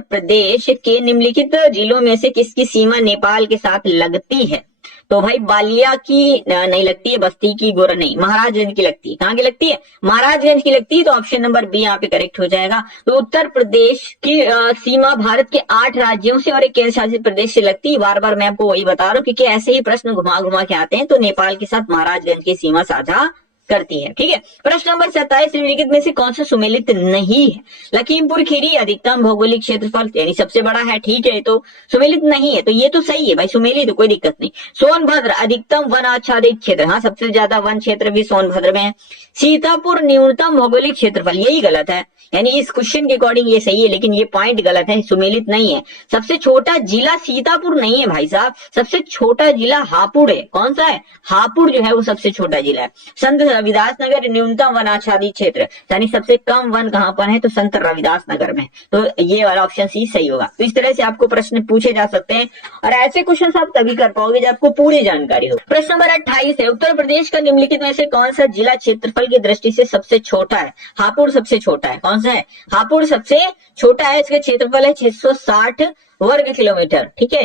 प्रदेश के निम्नलिखित जिलों में से किसकी सीमा नेपाल के साथ लगती है? तो भाई बालिया की नहीं लगती है, बस्ती की, गोरा नहीं, महाराजगंज की लगती है। कहाँ की लगती है? महाराजगंज की लगती है। तो ऑप्शन नंबर बी यहाँ पे करेक्ट हो जाएगा। तो उत्तर प्रदेश की सीमा भारत के 8 राज्यों से और एक केंद्र शासित प्रदेश से लगती है। बार बार मैं आपको वही बता रहा हूँ, क्योंकि ऐसे ही प्रश्न घुमा घुमा के आते हैं। तो नेपाल के साथ महाराजगंज की सीमा साझा करती है। ठीक है। प्रश्न नंबर 27, निम्नलिखित में से कौन सा सुमेलित नहीं है? लखीमपुर खीरी अधिकतम भौगोलिक क्षेत्रफल यानी सबसे बड़ा है, ठीक है, तो सुमेलित नहीं है, तो ये तो सही है भाई, सुमेलित तो कोई दिक्कत नहीं। सोनभद्र अधिकतम वन आच्छादित क्षेत्र, हाँ सबसे ज्यादा वन क्षेत्र भी सोनभद्र में है। सीतापुर न्यूनतम भौगोलिक क्षेत्रफल, यही गलत है, यानी इस क्वेश्चन के अकॉर्डिंग ये सही है, लेकिन ये पॉइंट गलत है, सुमेलित नहीं है। सबसे छोटा जिला सीतापुर नहीं है भाई साहब, सबसे छोटा जिला हापुड़ है। कौन सा है? हापुड़ जो है वो सबसे छोटा जिला है। संत रविदास नगर न्यूनतम वन आच्छादित क्षेत्र, यानी सबसे कम वन कहां पर है? तो संत रविदास नगर में। तो ये वाला ऑप्शन सी सही होगा। तो इस तरह से आपको प्रश्न पूछे जा सकते हैं, और ऐसे क्वेश्चन आप तभी कर पाओगे जब आपको पूरी जानकारी हो। प्रश्न नंबर 28 है, उत्तर प्रदेश का निम्नलिखित में से कौन सा जिला क्षेत्रफल की दृष्टि से सबसे छोटा है? हापुड़ सबसे छोटा है। कौन सा है? हापुड़ सबसे छोटा है। इसका क्षेत्रफल है 660 वर्ग किलोमीटर। ठीक है,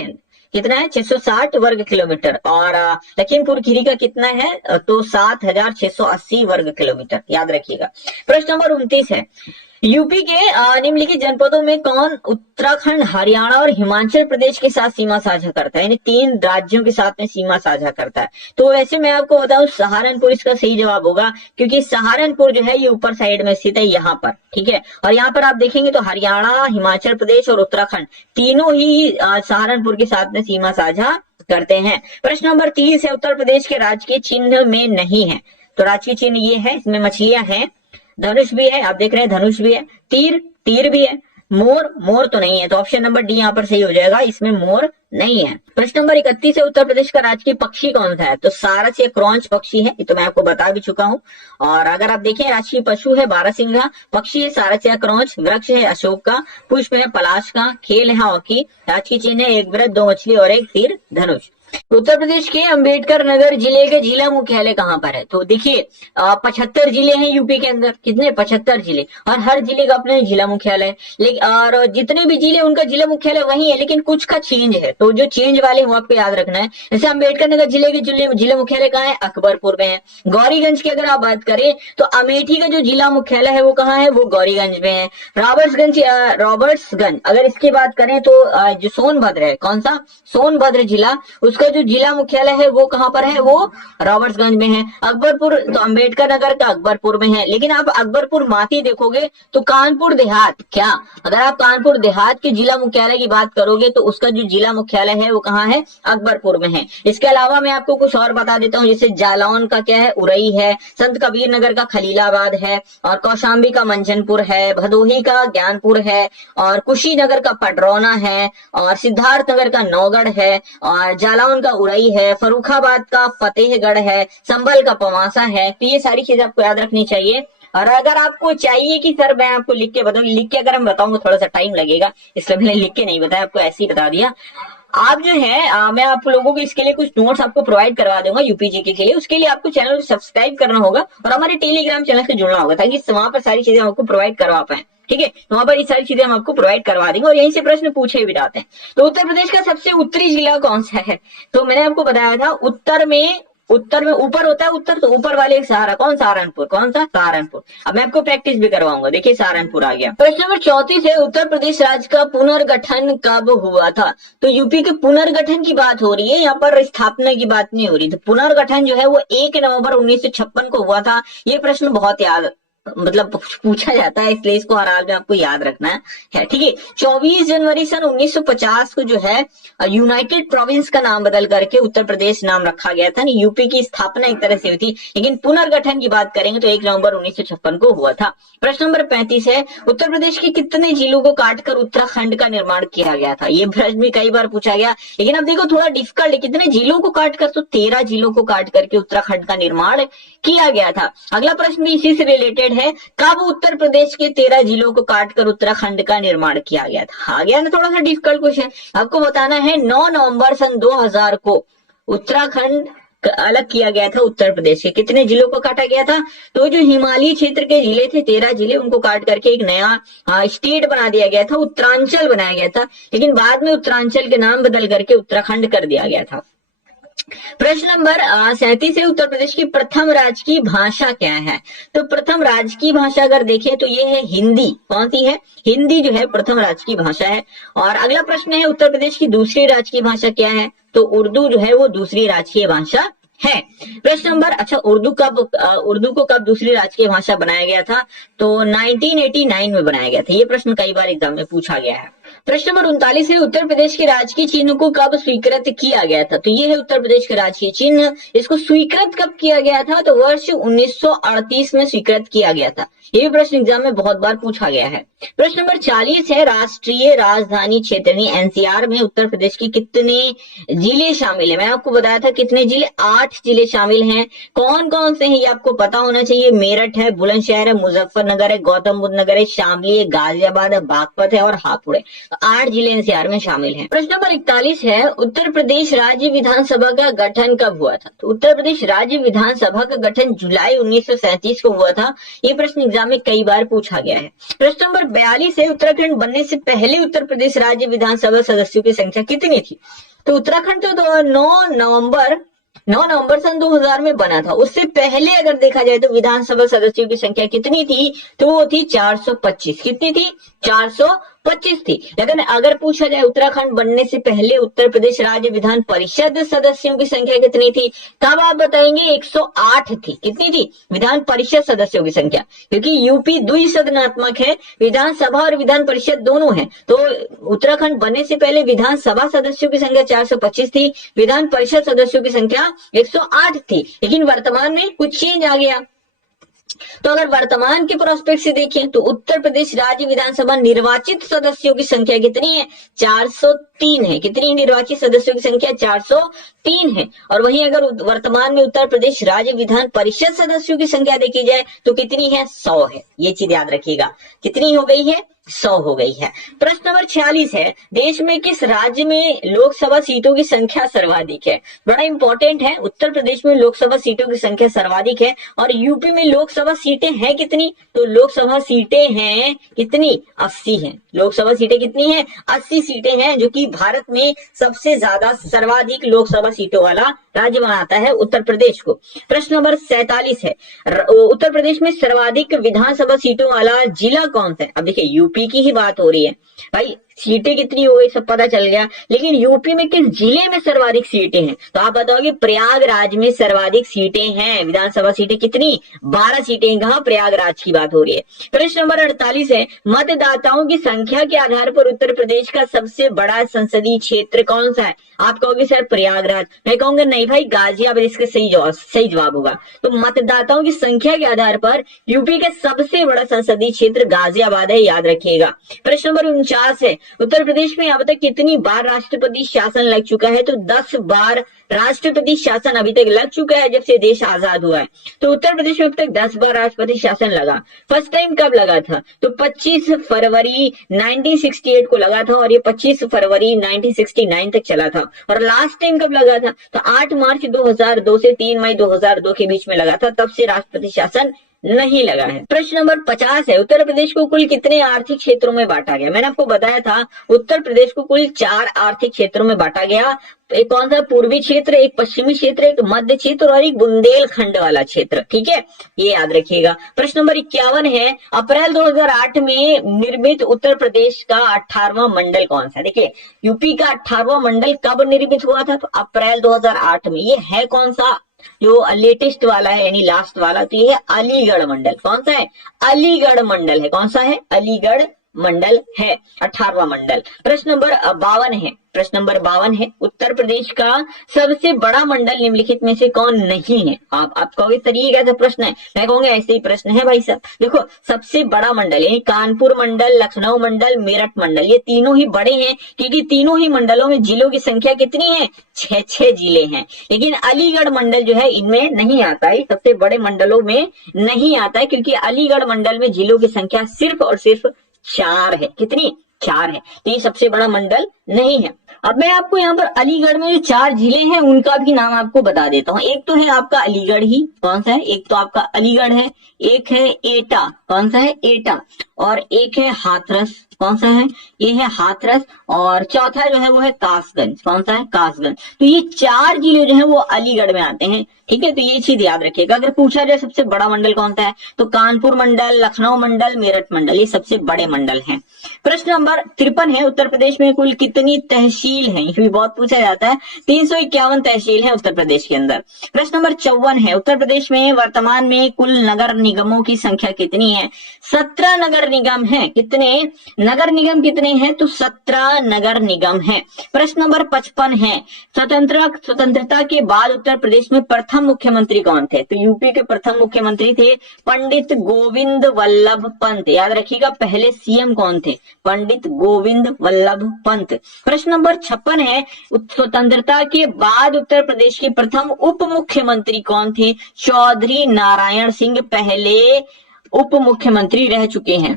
कितना है? 660 वर्ग किलोमीटर। और लखीमपुर खीरी का कितना है? तो 7680 वर्ग किलोमीटर, याद रखिएगा। प्रश्न नंबर 29 है, यूपी के निम्नलिखित जनपदों में कौन उत्तराखंड, हरियाणा और हिमाचल प्रदेश के साथ सीमा साझा करता है? यानी 3 राज्यों के साथ में सीमा साझा करता है। तो वैसे मैं आपको बताऊं, सहारनपुर इसका सही जवाब होगा, क्योंकि सहारनपुर जो है ये ऊपर साइड में स्थित है, यहाँ पर। ठीक है, और यहाँ पर आप देखेंगे तो हरियाणा, हिमाचल प्रदेश और उत्तराखंड तीनों ही सहारनपुर के साथ में सीमा साझा करते हैं। प्रश्न नंबर 30 है, उत्तर प्रदेश के राजकीय चिन्ह में नहीं है। तो राजकीय चिन्ह ये है, इसमें मछलियां हैं, धनुष भी है, आप देख रहे हैं धनुष भी है, तीर भी है, मोर तो नहीं है। तो ऑप्शन नंबर डी यहाँ पर सही हो जाएगा, इसमें मोर नहीं है। प्रश्न नंबर 31 है, उत्तर प्रदेश का राजकीय पक्षी कौन सा है? तो सारस या क्रॉन्च पक्षी है, ये तो मैं आपको बता भी चुका हूँ। और अगर आप देखें, राजकीय पशु है बारहसिंघा, पक्षी है सारस या क्रॉन्च, वृक्ष है अशोक का, पुष्प है पलाश का, खेल है हॉकी, राजकीय चिन्ह है 1 वृत्त 2 मछली और 1 तीर धनुष। उत्तर प्रदेश के अंबेडकर नगर जिले के जिला मुख्यालय कहाँ पर है? तो देखिए 75 जिले हैं यूपी के अंदर, कितने? 75 जिले, और हर जिले का अपना जिला मुख्यालय। लेकिन और जितने भी जिले उनका जिला मुख्यालय वही है, लेकिन कुछ का चेंज है। तो जो चेंज वाले वो आपको याद रखना है। जैसे अंबेडकर नगर जिले के जिला मुख्यालय कहाँ है? अकबरपुर में है। गौरीगंज की अगर आप बात करें तो अमेठी का जो जिला मुख्यालय है वो कहाँ है? वो गौरीगंज में है। रॉबर्ट्सगंज अगर इसकी बात करें तो जो सोनभद्र है, कौन सा? सोनभद्र जिला, उसका जो जिला मुख्यालय है वो कहां पर है? वो रॉबर्ट्सगंज में है। अकबरपुर तो अंबेडकर नगर का अकबरपुर में है। लेकिन आप अकबरपुर माती देखोगे तो कानपुर देहात, क्या अगर आप कानपुर देहात के जिला मुख्यालय की बात करोगे तो उसका जो जिला मुख्यालय है वो कहाँ है? अकबरपुर में है। इसके अलावा मैं आपको कुछ और बता देता हूँ, जैसे जालौन का क्या है? उरई है, संत कबीर नगर का खलीलाबाद है, और कौशाम्बी का मंचनपुर है, भदोही का ज्ञानपुर है, और कुशीनगर का पडरौना है, और सिद्धार्थ नगर का नौगढ़ है, और जालौन का उरई है, फर्रुखाबाद का फतेहगढ़ है, संभल का पवासा है। तो ये सारी चीजें आपको याद रखनी चाहिए। और अगर आपको चाहिए कि सर मैं आपको लिख के बताऊंगी, लिख के अगर मैं बताऊंगा थोड़ा सा टाइम लगेगा, इसलिए मैंने लिख के नहीं बताया, आपको ऐसे ही बता दिया। आप जो है मैं आप लोगों को इसके लिए कुछ नोट्स आपको प्रोवाइड करवा दूंगा यूपीजीके के लिए। उसके लिए आपको चैनल को सब्सक्राइब करना होगा और हमारे टेलीग्राम चैनल से जुड़ना होगा, ताकि वहां पर सारी चीजें आपको प्रोवाइड करवा पाए। ठीक है, वहां पर ये सारी चीजें हम आपको प्रोवाइड करवा देंगे और यहीं से प्रश्न पूछे भी जाते हैं। तो उत्तर प्रदेश का सबसे उत्तरी जिला कौन सा है? तो मैंने आपको बताया था उत्तर में ऊपर होता है उत्तर, तो ऊपर वाले सहारा कौन? सहारनपुर। कौन सा? सहारनपुर। अब मैं आपको प्रैक्टिस भी करवाऊंगा। देखिए सहारनपुर आ गया। प्रश्न नंबर 34 है, उत्तर प्रदेश राज्य का पुनर्गठन कब हुआ था? तो यूपी के पुनर्गठन की बात हो रही है, यहाँ पर स्थापना की बात नहीं हो रही। तो पुनर्गठन जो है वो 1 नवंबर 1956 को हुआ था। ये प्रश्न बहुत याद मतलब पूछा जाता है, इसलिए इसको हर हाल में आपको याद रखना है। ठीक है, 24 जनवरी सन 1950 को जो है यूनाइटेड प्रोविंस का नाम बदल करके उत्तर प्रदेश नाम रखा गया था। यूपी की स्थापना एक तरह से हुई थी, लेकिन पुनर्गठन की बात करेंगे तो 1 नवंबर 1956 को हुआ था। प्रश्न नंबर 35 है, उत्तर प्रदेश के कितने जिलों को काटकर उत्तराखंड का निर्माण किया गया था? ये प्रश्न भी कई बार पूछा गया, लेकिन अब देखो थोड़ा डिफिकल्ट है। कितने जिलों को काटकर? तो 13 जिलों को काट करके उत्तराखंड का निर्माण किया गया था। अगला प्रश्न भी इसी से रिलेटेड है, कब उत्तर प्रदेश के 13 जिलों को काटकर उत्तराखंड का निर्माण किया गया था? आ गया ना थोड़ा सा डिफिकल्ट क्वेश्चन। आपको बताना है 9 नवंबर सन 2000 को उत्तराखंड अलग किया गया था उत्तर प्रदेश के। कितने जिलों को काटा गया था? तो जो हिमालयी क्षेत्र के जिले थे 13 जिले, उनको काट करके एक नया स्टेट बना दिया गया था, उत्तरांचल बनाया गया था। लेकिन बाद में उत्तरांचल के नाम बदल करके उत्तराखंड कर दिया गया था। प्रश्न नंबर 37 है, उत्तर प्रदेश की प्रथम राजकीय भाषा क्या है? तो प्रथम राजकीय भाषा अगर देखें तो ये है हिंदी। कौन सी है? हिंदी जो है प्रथम राजकीय भाषा है। और अगला प्रश्न है, उत्तर प्रदेश की दूसरी राजकीय भाषा क्या है? तो उर्दू जो है वो दूसरी राजकीय भाषा है। प्रश्न नंबर उर्दू को कब दूसरी राजकीय भाषा बनाया गया था? तो 1989 में बनाया गया था। ये प्रश्न कई बार एग्जाम में पूछा गया है। प्रश्न नंबर 39 है, उत्तर प्रदेश के राजकीय चिन्ह को कब स्वीकृत किया गया था? तो ये है उत्तर प्रदेश के राजकीय चिन्ह। इसको स्वीकृत कब किया गया था? तो वर्ष 1938 में स्वीकृत किया गया था। ये भी प्रश्न एग्जाम में बहुत बार पूछा गया है। प्रश्न नंबर 40 है, राष्ट्रीय राजधानी क्षेत्र एनसीआर में उत्तर प्रदेश के कितने जिले शामिल है? मैं आपको बताया था कितने जिले? 8 जिले शामिल हैं। कौन कौन से हैं ये आपको पता होना चाहिए। मेरठ है, बुलंदशहर है, मुजफ्फरनगर है, गौतम बुद्ध नगर है, शामली है, गाजियाबाद है, बागपत है और हापुड़ है। तो 8 जिले एनसीआर में शामिल हैं। प्रश्न नंबर 41 है, उत्तर प्रदेश राज्य विधानसभा का गठन कब हुआ था? तो उत्तर प्रदेश राज्य विधानसभा का गठन जुलाई 1937 को हुआ था। ये प्रश्न एग्जाम में कई बार पूछा गया है। प्रश्न नंबर 42 है, उत्तराखंड बनने से पहले उत्तर प्रदेश राज्य विधानसभा सदस्यों की संख्या कितनी थी? तो उत्तराखंड तो 9 नवंबर सन 2000 में बना था। उससे पहले अगर देखा जाए तो विधानसभा सदस्यों की संख्या कितनी थी? तो वो थी 425। कितनी थी? 425 थी। लेकिन अगर पूछा जाए उत्तराखंड बनने से पहले उत्तर प्रदेश राज्य विधान परिषद सदस्यों की संख्या कितनी थी? तब आप बताएंगे 108 थी। कितनी थी? विधान परिषद सदस्यों की संख्या, क्योंकि यूपी द्विसदनात्मक है, विधानसभा और विधान परिषद दोनों है। तो उत्तराखंड बनने से पहले विधानसभा सदस्यों की संख्या 425 थी, विधान परिषद सदस्यों की संख्या 108 थी। लेकिन वर्तमान में कुछ चेंज आ गया। तो अगर वर्तमान के प्रोस्पेक्ट से देखें तो उत्तर प्रदेश राज्य विधानसभा निर्वाचित सदस्यों की संख्या कितनी है? 403 है। कितनी निर्वाचित सदस्यों की संख्या? 403 है। और वहीं अगर वर्तमान में उत्तर प्रदेश राज्य विधान परिषद सदस्यों की संख्या देखी जाए तो कितनी है? 100 है। ये चीज याद रखिएगा। कितनी हो गई है? 100 हो गई है। प्रश्न नंबर 46 है, देश में किस राज्य में लोकसभा सीटों की संख्या सर्वाधिक है? बड़ा इंपॉर्टेंट है। उत्तर प्रदेश में लोकसभा सीटों की संख्या सर्वाधिक है। और यूपी में लोकसभा सीटें हैं कितनी? तो लोकसभा सीटें हैं कितनी? 80 हैं। लोकसभा सीटें कितनी हैं? 80 सीटें हैं, जो कि भारत में सबसे ज्यादा सर्वाधिक लोकसभा सीटों वाला राज्य बनाता है उत्तर प्रदेश को। प्रश्न नंबर 47 है, उत्तर प्रदेश में सर्वाधिक विधानसभा सीटों वाला जिला कौन सा है? अब देखिए यूपी की ही बात हो रही है भाई, सीटें कितनी हो गई सब पता चल गया, लेकिन यूपी में किस जिले में सर्वाधिक सीटें हैं? तो आप बताओगे प्रयागराज में सर्वाधिक सीटें हैं। विधानसभा सीटें कितनी? 12 सीटें। कहां? प्रयागराज की बात हो रही है। प्रश्न नंबर 48 है, मतदाताओं की संख्या के आधार पर उत्तर प्रदेश का सबसे बड़ा संसदीय क्षेत्र कौन सा है? आप कहोगे सर प्रयागराज। मैं कहूंगा नहीं भाई, गाजियाबाद इसका सही जवाब होगा। तो मतदाताओं की संख्या के आधार पर यूपी का सबसे बड़ा संसदीय क्षेत्र गाजियाबाद है, याद रखिएगा। प्रश्न नंबर 49 है, उत्तर प्रदेश में अब तक कितनी बार राष्ट्रपति शासन लग चुका है? तो 10 बार राष्ट्रपति शासन अभी तक लग चुका है जब से देश आजाद हुआ है। तो उत्तर प्रदेश में अब तक 10 बार राष्ट्रपति शासन लगा। फर्स्ट टाइम कब लगा था? तो 25 फरवरी 1968 को लगा था और ये 25 फरवरी 1969 तक चला था। और लास्ट टाइम कब लगा था? तो 8 मार्च 2002 से 3 मई 2002 के बीच में लगा था, तब से राष्ट्रपति शासन नहीं लगा है। प्रश्न नंबर 50 है, उत्तर प्रदेश को कुल कितने आर्थिक क्षेत्रों में बांटा गया? मैंने आपको बताया था उत्तर प्रदेश को कुल 4 आर्थिक क्षेत्रों में बांटा गया। एक कौन सा? पूर्वी क्षेत्र, एक पश्चिमी क्षेत्र, एक मध्य क्षेत्र और एक बुंदेलखंड वाला क्षेत्र। ठीक है, ये याद रखिएगा। प्रश्न नंबर 51 है, अप्रैल 2008 में निर्मित उत्तर प्रदेश का 18वां मंडल कौन सा? देखिए, यूपी का 18वां मंडल कब निर्मित हुआ था? तो अप्रैल 2008 में। ये है कौन सा? जो लेटेस्ट वाला है यानी लास्ट वाला, तो ये है अलीगढ़ मंडल। कौन सा है? अलीगढ़ मंडल है। कौन सा है? अलीगढ़ मंडल है 18वां मंडल। प्रश्न नंबर 52 है, प्रश्न नंबर 52 है, उत्तर प्रदेश का सबसे बड़ा मंडल निम्नलिखित में से कौन नहीं है? आप कहोगे सर ये कैसा प्रश्न है? मैं कहूंगा ऐसे ही प्रश्न है भाई साहब। देखो, सबसे बड़ा मंडल यानी कानपुर मंडल, लखनऊ मंडल, मेरठ मंडल, ये तीनों ही बड़े हैं क्योंकि तीनों ही मंडलों में जिलों की संख्या कितनी है? 6 जिले हैं। लेकिन अलीगढ़ मंडल जो है इनमें नहीं आता है, सबसे बड़े मंडलों में नहीं आता है क्योंकि अलीगढ़ मंडल में जिलों की संख्या सिर्फ और सिर्फ 4 है। कितनी? 4 है। तो ये सबसे बड़ा मंडल नहीं है। अब मैं आपको यहाँ पर अलीगढ़ में जो 4 जिले हैं उनका भी नाम आपको बता देता हूँ। एक तो है आपका अलीगढ़ ही, कौन सा है? एक तो आपका अलीगढ़ है, एक है एटा, कौन सा है? एटा, और एक है हाथरस, कौन सा है? ये है हाथरस, और चौथा जो है वो है कासगंज, कौन सा है? कासगंज। तो ये 4 जिले जो है वो अलीगढ़ में आते हैं। ठीक है, तो ये चीज याद रखिएगा। अगर पूछा जाए सबसे बड़ा मंडल कौन सा है, तो कानपुर मंडल, लखनऊ मंडल, मेरठ मंडल, ये सबसे बड़े मंडल हैं। प्रश्न नंबर 53 है, उत्तर प्रदेश में कुल कितनी तहसील है? ये भी बहुत पूछा जाता है। 351 तहसील है उत्तर प्रदेश के अंदर। प्रश्न नंबर 54 है, उत्तर प्रदेश में वर्तमान में कुल नगर निगमों की संख्या कितनी है? 17 नगर निगम है। कितने नगर निगम कितने हैं? तो 17 नगर निगम है। प्रश्न नंबर 55 है, स्वतंत्रता के बाद उत्तर प्रदेश में प्रथम मुख्यमंत्री कौन थे? तो यूपी के प्रथम मुख्यमंत्री थे पंडित गोविंद वल्लभ पंत। याद रखिएगा, पहले सीएम कौन थे? पंडित गोविंद वल्लभ पंत। प्रश्न नंबर 56 है, स्वतंत्रता के बाद उत्तर प्रदेश के प्रथम उप मुख्यमंत्री कौन थे? चौधरी नारायण सिंह पहले उप मुख्यमंत्री रह चुके हैं।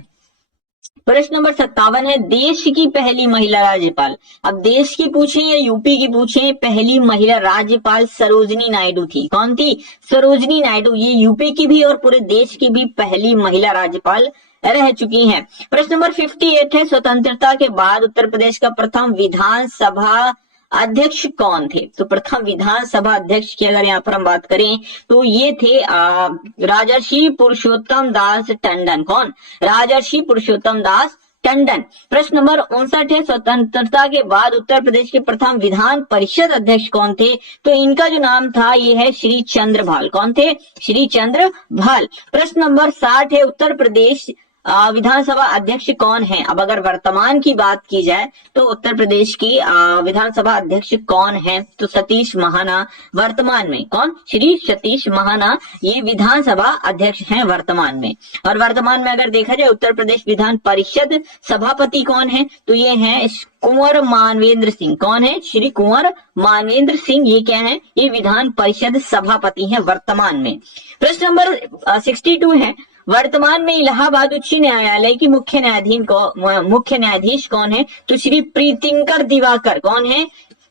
प्रश्न नंबर 57 है, देश की पहली महिला राज्यपाल। अब देश की पूछें या यूपी की पूछें, पहली महिला राज्यपाल सरोजनी नायडू थी। कौन थी? सरोजनी नायडू। ये यूपी की भी और पूरे देश की भी पहली महिला राज्यपाल रह चुकी हैं। प्रश्न नंबर 58 है, स्वतंत्रता के बाद उत्तर प्रदेश का प्रथम विधानसभा अध्यक्ष कौन थे? तो प्रथम विधानसभा अध्यक्ष की अगर यहाँ पर हम बात करें तो ये थे राजर्षि पुरुषोत्तम दास टंडन। कौन? राजर्षि पुरुषोत्तम दास टंडन। प्रश्न नंबर 59 है, स्वतंत्रता के बाद उत्तर प्रदेश के प्रथम विधान परिषद अध्यक्ष कौन थे? तो इनका जो नाम था ये है श्री चंद्र भाल। कौन थे? श्री चंद्र भाल। प्रश्न नंबर 60 है, उत्तर प्रदेश विधानसभा अध्यक्ष कौन है? अब अगर वर्तमान की बात की जाए तो उत्तर प्रदेश की विधानसभा अध्यक्ष कौन है? तो सतीश महाना वर्तमान में। कौन? श्री सतीश महाना ये विधानसभा अध्यक्ष हैं वर्तमान में। और वर्तमान में अगर देखा जाए उत्तर प्रदेश विधान परिषद सभापति कौन है? तो ये हैं कुंवर मानवेंद्र सिंह। कौन है? श्री कुंवर मानवेंद्र सिंह। ये क्या है? ये विधान परिषद सभापति हैं वर्तमान में। प्रश्न नंबर 62 है, वर्तमान में इलाहाबाद उच्च न्यायालय की मुख्य न्यायाधीश कौन है? तो श्री प्रीतिंकर दिवाकर। कौन है?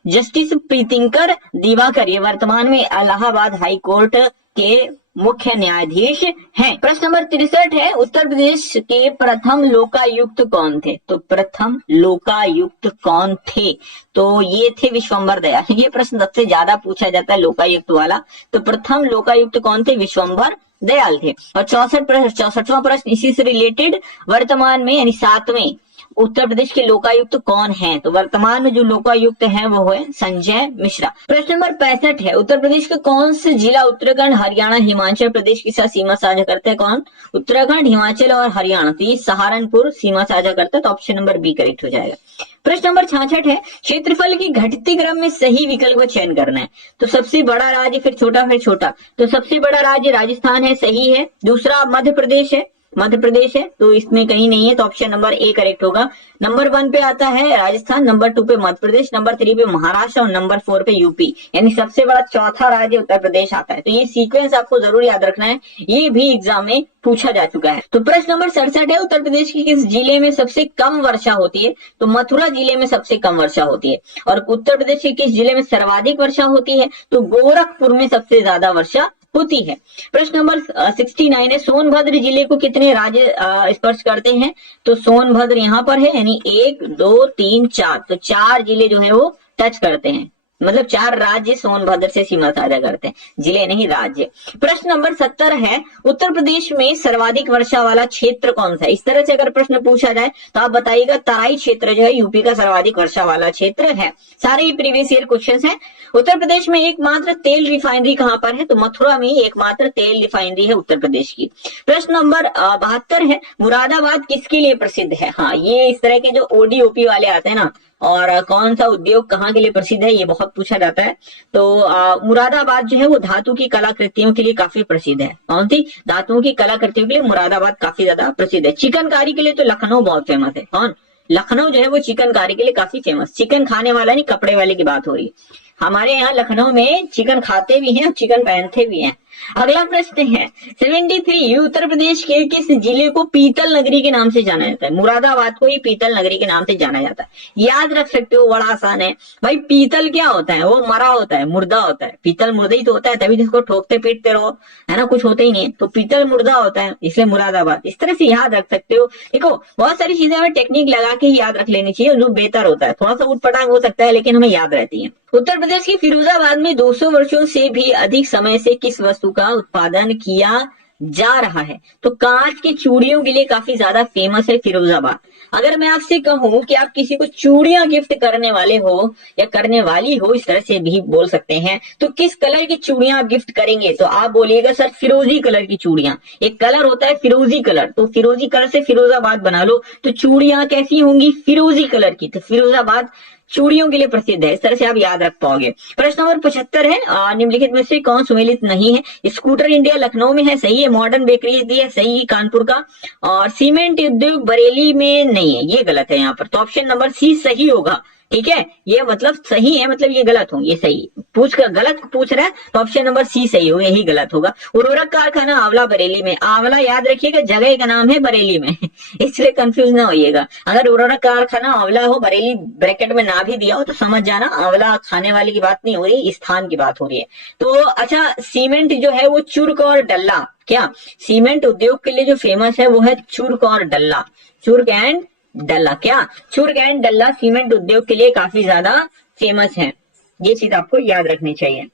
जस्टिस प्रीतिंकर दिवाकर। ये वर्तमान में इलाहाबाद हाई कोर्ट के मुख्य न्यायाधीश हैं। प्रश्न नंबर 63 है, उत्तर प्रदेश के प्रथम लोकायुक्त कौन थे? तो प्रथम लोकायुक्त कौन थे? तो ये थे विश्वंभर दयाल। ये प्रश्न सबसे ज्यादा पूछा जाता है लोकायुक्त वाला। तो प्रथम लोकायुक्त कौन थे? विश्वंभर दयाल थे। और 64वां प्रश्न इसी से रिलेटेड, वर्तमान में यानी 7वें उत्तर प्रदेश के लोकायुक्त कौन हैं? तो वर्तमान में जो लोकायुक्त हैं वो है संजय मिश्रा। प्रश्न नंबर 65 है, उत्तर प्रदेश का कौन से जिला उत्तराखंड, हरियाणा, हिमाचल प्रदेश के साथ सीमा साझा करते हैं? कौन? उत्तराखंड, हिमाचल और हरियाणा। तो ये सहारनपुर सीमा साझा करता है। तो ऑप्शन नंबर बी करेक्ट हो जाएगा। प्रश्न नंबर 66 है, क्षेत्रफल की घटती क्रम में सही विकल्प का चयन करना है। तो सबसे बड़ा राज्य, फिर छोटा, फिर छोटा। तो सबसे बड़ा राज्य राजस्थान है, सही है। दूसरा मध्य प्रदेश है, मध्य प्रदेश है, तो इसमें कहीं नहीं है, तो ऑप्शन नंबर ए करेक्ट होगा। नंबर 1 पे आता है राजस्थान, नंबर 2 पे मध्य प्रदेश, नंबर 3 पे महाराष्ट्र और नंबर 4 पे यूपी, यानी सबसे बड़ा चौथा राज्य उत्तर प्रदेश आता है। तो ये सीक्वेंस आपको जरूर याद रखना है, ये भी एग्जाम में पूछा जा चुका है। तो प्रश्न नंबर 67 है, उत्तर प्रदेश की किस जिले में सबसे कम वर्षा होती है? तो मथुरा जिले में सबसे कम वर्षा होती है। और उत्तर प्रदेश के किस जिले में सर्वाधिक वर्षा होती है? तो गोरखपुर में सबसे ज्यादा वर्षा होती है। प्रश्न नंबर 69 है, सोनभद्र जिले को कितने राज्य स्पर्श करते हैं? तो सोनभद्र यहाँ पर है, यानी 1 2 3 4, तो 4 जिले जो है वो टच करते हैं, मतलब 4 राज्य सोनभद्र से सीमा साझा करते हैं, जिले नहीं राज्य। प्रश्न नंबर 70 है, उत्तर प्रदेश में सर्वाधिक वर्षा वाला क्षेत्र कौन सा है? इस तरह से अगर प्रश्न पूछा जाए तो आप बताइएगा तराई क्षेत्र जो है यूपी का सर्वाधिक वर्षा वाला क्षेत्र है। सारे ही प्रीवियस ईयर क्वेश्चंस हैं। उत्तर प्रदेश में एकमात्र तेल रिफाइनरी कहां पर है? तो मथुरा में एकमात्र तेल रिफाइनरी है उत्तर प्रदेश की। प्रश्न नंबर 72 है, मुरादाबाद किसके लिए प्रसिद्ध है? हाँ, ये इस तरह के जो ओडीओपी वाले आते हैं ना, और कौन सा उद्योग कहाँ के लिए प्रसिद्ध है, ये बहुत पूछा जाता है। तो मुरादाबाद जो है वो धातु की कलाकृतियों के लिए काफी प्रसिद्ध है। कौन सी? धातुओं की कलाकृतियों के लिए मुरादाबाद काफी ज्यादा प्रसिद्ध है। चिकनकारी के लिए तो लखनऊ बहुत फेमस है। कौन? लखनऊ जो है वो चिकनकारी के लिए काफी फेमस, चिकन खाने वाला नहीं, कपड़े वाले की बात हो रही है। हमारे यहाँ लखनऊ में चिकन खाते भी हैं और चिकन पहनते भी हैं। अगला प्रश्न है 73, उत्तर प्रदेश के किस जिले को पीतल नगरी के नाम से जाना जाता है? मुरादाबाद को ही पीतल नगरी के नाम से जाना जाता है। याद रख सकते हो, बड़ा आसान है भाई। पीतल क्या होता है? वो मरा होता है, मुर्दा होता है। पीतल मुर्दा ही तो होता है, तभी जिसको ठोकते पीटते रहो, है ना, कुछ होता ही नहीं है। तो पीतल मुर्दा होता है, इसलिए मुरादाबाद। इस तरह से याद रख सकते हो। देखो, बहुत सारी चीजें हमें टेक्निक लगा के ही याद रख लेनी चाहिए, जो बेहतर होता है। थोड़ा सा उटपटांग हो सकता है, लेकिन हमें याद रहती है। उत्तर प्रदेश की फिरोजाबाद में 200 वर्षों से भी अधिक समय से किस वस्तु का उत्पादन किया जा रहा है? तो कांच की चूड़ियों के लिए काफी ज्यादा फेमस है फिरोजाबाद। अगर मैं आपसे कहूं कि आप किसी को चूड़ियां गिफ्ट करने वाले हो या करने वाली हो, इस तरह से भी बोल सकते हैं, तो किस कलर की चूड़ियां आप गिफ्ट करेंगे? तो आप बोलिएगा सर फिरोजी कलर की चूड़ियां। एक कलर होता है फिरोजी कलर, तो फिरोजी कलर से फिरोजाबाद बना लो। तो चूड़ियां कैसी होंगी? फिरोजी कलर की। तो फिरोजाबाद चूड़ियों के लिए प्रसिद्ध है। इस तरह से आप याद रख पाओगे। प्रश्न नंबर 75 है, निम्नलिखित में से कौन सुमेलित नहीं है? स्कूटर इंडिया लखनऊ में है, सही है। मॉडर्न बेकरी है, सही है, कानपुर का। और सीमेंट उद्योग बरेली में नहीं है, ये गलत है यहाँ पर। तो ऑप्शन नंबर सी सही होगा। ठीक है, ये मतलब सही है, मतलब ये गलत हो, ये सही पूछ कर गलत पूछ रहा है, तो ऑप्शन नंबर सी सही होगा, यही गलत होगा। उर्वरक कारखाना आंवला बरेली में। आंवला याद रखिएगा, जगह का नाम है बरेली में इसलिए कंफ्यूज ना होइएगा। अगर उर्वरक कारखाना आंवला हो, बरेली ब्रैकेट में ना भी दिया हो, तो समझ जाना आंवला खाने वाले की बात नहीं हो रही, स्थान की बात हो रही है। तो अच्छा, सीमेंट जो है वो चुर्क और डल्ला, क्या सीमेंट उद्योग के लिए जो फेमस है वो है चुर्क और डल्ला। चुर्क एंड डल्ला, क्या चुर्क एंड डल्ला सीमेंट उद्योग के लिए काफी ज्यादा फेमस है। ये चीज आपको याद रखनी चाहिए।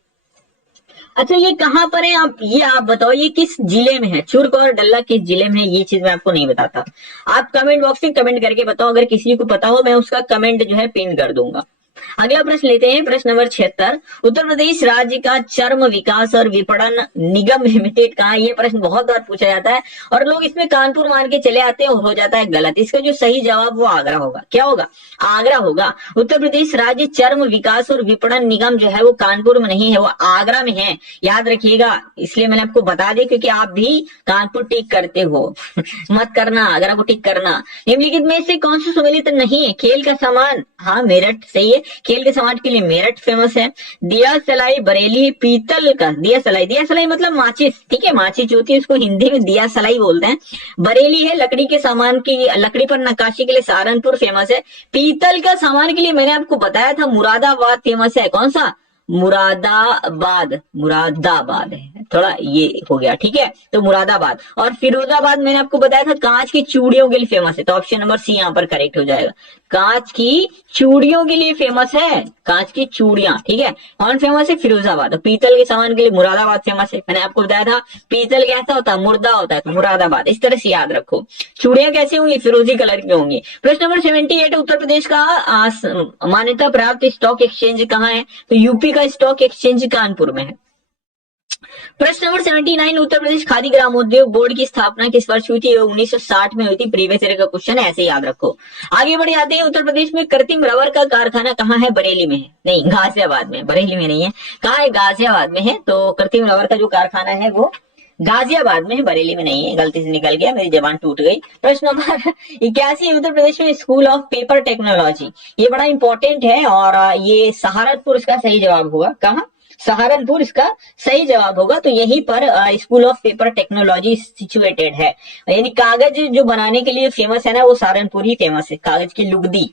अच्छा, ये कहां पर है? आप बताओ, ये किस जिले में है? चुर्क और डल्ला किस जिले में है? ये चीज मैं आपको नहीं बताता। आप कमेंट बॉक्स में कमेंट करके बताओ, अगर किसी को पता हो मैं उसका कमेंट जो है पिन कर दूंगा। अगला प्रश्न लेते हैं, प्रश्न नंबर 76, उत्तर प्रदेश राज्य का चर्म विकास और विपणन निगम लिमिटेड कहाँ है? ये प्रश्न बहुत बार पूछा जाता है और लोग इसमें कानपुर मान के चले आते हैं और हो जाता है गलत। इसका जो सही जवाब वो आगरा होगा। क्या होगा? आगरा होगा। उत्तर प्रदेश राज्य चर्म विकास और विपणन निगम जो है वो कानपुर में नहीं है, वो आगरा में है। याद रखिएगा, इसलिए मैंने आपको बता दिया क्योंकि आप भी कानपुर टिक करते हो मत करना, आगरा को टिक करना। निम्नलिखित में से कौन सा सम्मिलित नहीं है? खेल का सामान, हाँ मेरठ सही है। खेल के सामान के लिए मेरठ फेमस है। दिया सलाई बरेली, पीतल का दिया सलाई मतलब माचिस, ठीक है, माचिस जो होती है उसको हिंदी में दिया सलाई बोलते हैं। बरेली है लकड़ी के सामान की, लकड़ी पर नक्काशी के लिए सहारनपुर फेमस है। पीतल का सामान के लिए मैंने आपको बताया था मुरादाबाद फेमस है। कौन सा? मुरादाबाद है, थोड़ा ये हो गया, ठीक है, तो मुरादाबाद। और फिरोजाबाद मैंने आपको बताया था कांच की चूड़ियों के लिए फेमस है, तो ऑप्शन नंबर सी यहाँ पर करेक्ट हो जाएगा। कांच की चूड़ियों के लिए फेमस है, कांच की चूड़ियां, ठीक है। कौन फेमस है? फिरोजाबाद। और पीतल के सामान के लिए मुरादाबाद फेमस है। मैंने आपको बताया था पीतल कैसा होता है? मुर्दा होता है, तो मुरादाबाद। इस तरह से याद रखो। चूड़ियां कैसी होंगी? फिरोजी कलर की होंगी। प्रश्न नंबर 78, उत्तर प्रदेश का मान्यता प्राप्त स्टॉक एक्सचेंज कहाँ है? तो यूपी का स्टॉक एक्सचेंज कानपुर में है। प्रश्न नंबर 79, उत्तर प्रदेश खादी ग्रामोद्योग बोर्ड की स्थापना किस वर्ष हुई थी? 1960 में हुई थी। प्रीवियस ईयर का क्वेश्चन है, ऐसे याद रखो। आगे बढ़ जाते हैं। उत्तर प्रदेश में कृत्रिम रबर का कारखाना कहाँ है? बरेली में है, नहीं गाजियाबाद में, बरेली में नहीं है। कहाँ है? गाजियाबाद में है। तो कृत्रिम रबर का जो कारखाना है वो गाजियाबाद में है, बरेली में नहीं है, गलती से निकल गया, मेरी जबान टूट गई। प्रश्न नंबर 81, उत्तर प्रदेश में स्कूल ऑफ पेपर टेक्नोलॉजी, ये बड़ा इंपॉर्टेंट है और ये सहारनपुर इसका सही जवाब होगा। कहाँ? सहारनपुर इसका सही जवाब होगा। तो यहीं पर school of paper technology situated है, यानी कागज जो बनाने के लिए फेमस है ना, वो सहारनपुर ही फेमस है, कागज की लुगदी।